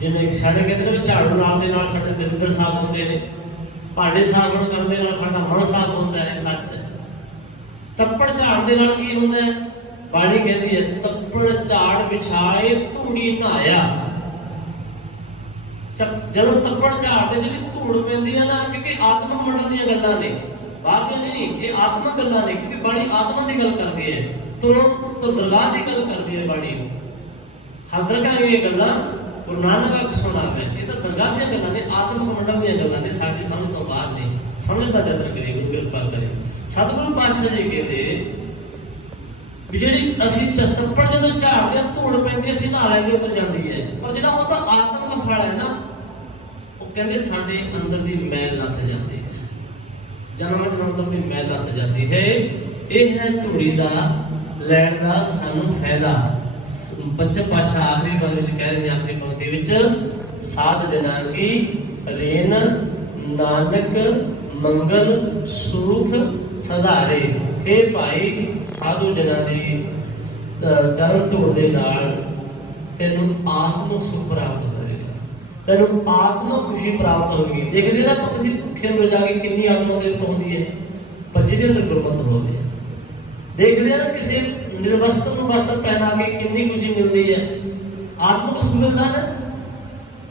जिवें साडे कहते हैं झाड़ू नाल दे नाल साडे दरिद्र साफ हुंदे ने, भांडे साफ करन दे नाल साडा मन साफ हुंदा है, सच है। तप्पड़ झाड़ दे नाल की हुंदा है? बाणी कहती है तप्पड़ झाड़ बिछाए धूड़ी नहाया। जब तप्पड़ झाड़ ते जिहड़ी धूड़ पैंदी है ना, क्योंकि आत्मा मंडल दी गल्लां ने, बाहर दी नहीं, ये आत्मा गल्लां ने, क्योंकि बाणी आत्मा दी गल करदी है, तो दरगाह दी गल करदी है बाणी। हर का ये गल्लां गुरु नानक का सुना है, ये तो दरगाह दी गल्लां ने, आत्मा मंडल दी गल्लां ने, साडी समझ तो बाहर ने। समझ दा जतन करिए, गुरु कृपा करे। सतगुरु पातशाह जी कहते भी जिहड़ी असीं तप्पड़ जदों झाड़दे धूड़ पैंदी असीं नहा लैंदे उतर जांदी है, पर जिहड़ा ओहदा आत्मक फल है ना, वो कहते साडे अंदर दी मैल लथ जाती है, जन्म जन्मांतर दी मैल लथ जाती है। यह है धूड़ी दा लैण दा सानू फायदा। पंचम पातशाह आखिरी पद विच कह रहे हैं, आखिरी पंक्ति विच, साध जना की रेन नानक मंगल सुख सधारे। हे भाई साधु जना दी चरण धूड़ दे नाल तैनूं आत्म सुख प्राप्त होएगा, तैनूं आत्म खुशी प्राप्त होगी। देखदे ना आप किसी भुखे नूं जा के कितनी आत्मा दे होंदी है, पर जिहदे अंदर गुरमत होवे। देखदे ना किसी निर्वस्त्र नूं वस्त्र पहना के कितनी खुशी मिलती है, आत्मक सुख मिलदा है।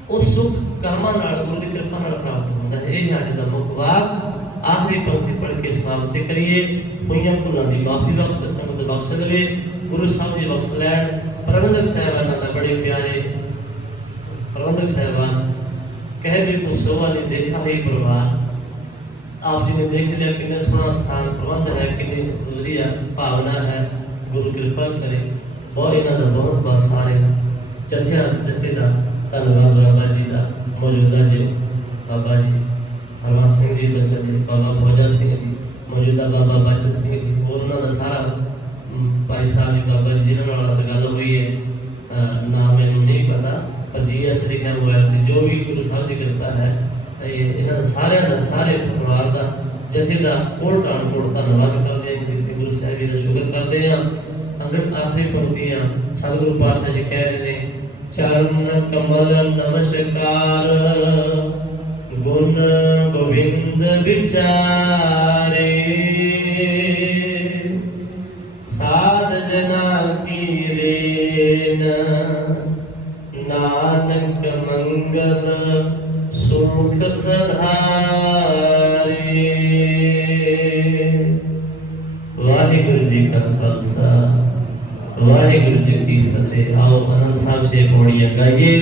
वो सुख कर्मां नाल गुरु दी कृपा नाल प्राप्त होंदा है। यह अज दा मुख वाक आखिरी पंक्ति पढ़ के समाप्त करिए। होइयां भुलां दी माफी बख्श, संगत बख्श देवे, गुरु साहब जी बख्श लैण। प्रबंधक साहिबाना दा बड़े प्यारे प्रबंधक साहिबान कह भी कुछ शोभा ने देखा ही परिवार, आप जी ने देख लिया कितने सोहना स्थान प्रबंध है, कितनी वधिया भावना है। गुरु कृपा करे। बहुत इन्हां दा बहुत बहुत सारे जथे दा धन्नवाद बाबा जी का। मौजूदा जी बाबा जी हरवास सिंह जी बच्चन जी, बाबा भोजा सिंह जी, मौजूदा बाबा बचन सिंह जी, और उन्होंने सारा भाई साहब जी बाबा जी जिन्होंने वाला गल हुई है, नाम मैनू नहीं पता, पर जी एस लिखा हुआ है। जो भी गुरु साहब की कृपा है, इन्होंने सारे परिवार का जथे का कोट आन कोट धन्नवाद करते हैं, गुरु साहब जी का शुक्र करते हैं। ਅੰਗਦ ਆਖਰੀ ਪੰਕਤੀਆਂ ਸਤਿਗੁਰੂ ਪਾਤਸ਼ਾਹ ਜੀ ਕਹਿ ਰਹੇ ਨੇ, ਚਰਨ ਕਮਲ ਨਮਸਕਾਰ ਗੁਣ ਗੋਬਿੰਦ ਵਿਚਾਰੇ, ਸਾਧ ਜਨਾ ਕੀ ਰੇਨ ਨਾਨਕ ਮੰਗਲ ਸੁਖ ਸਧਾਰੇ। ਵਾਹਿਗੁਰੂ ਜੀ ਕਾ ਖਾਲਸਾ, ਵਾਹਿਗੁਰੂ ਜੀ ਕੀ ਫਤਿਹ। आओ आनंद साहब से पौड़ियाँ गाइए।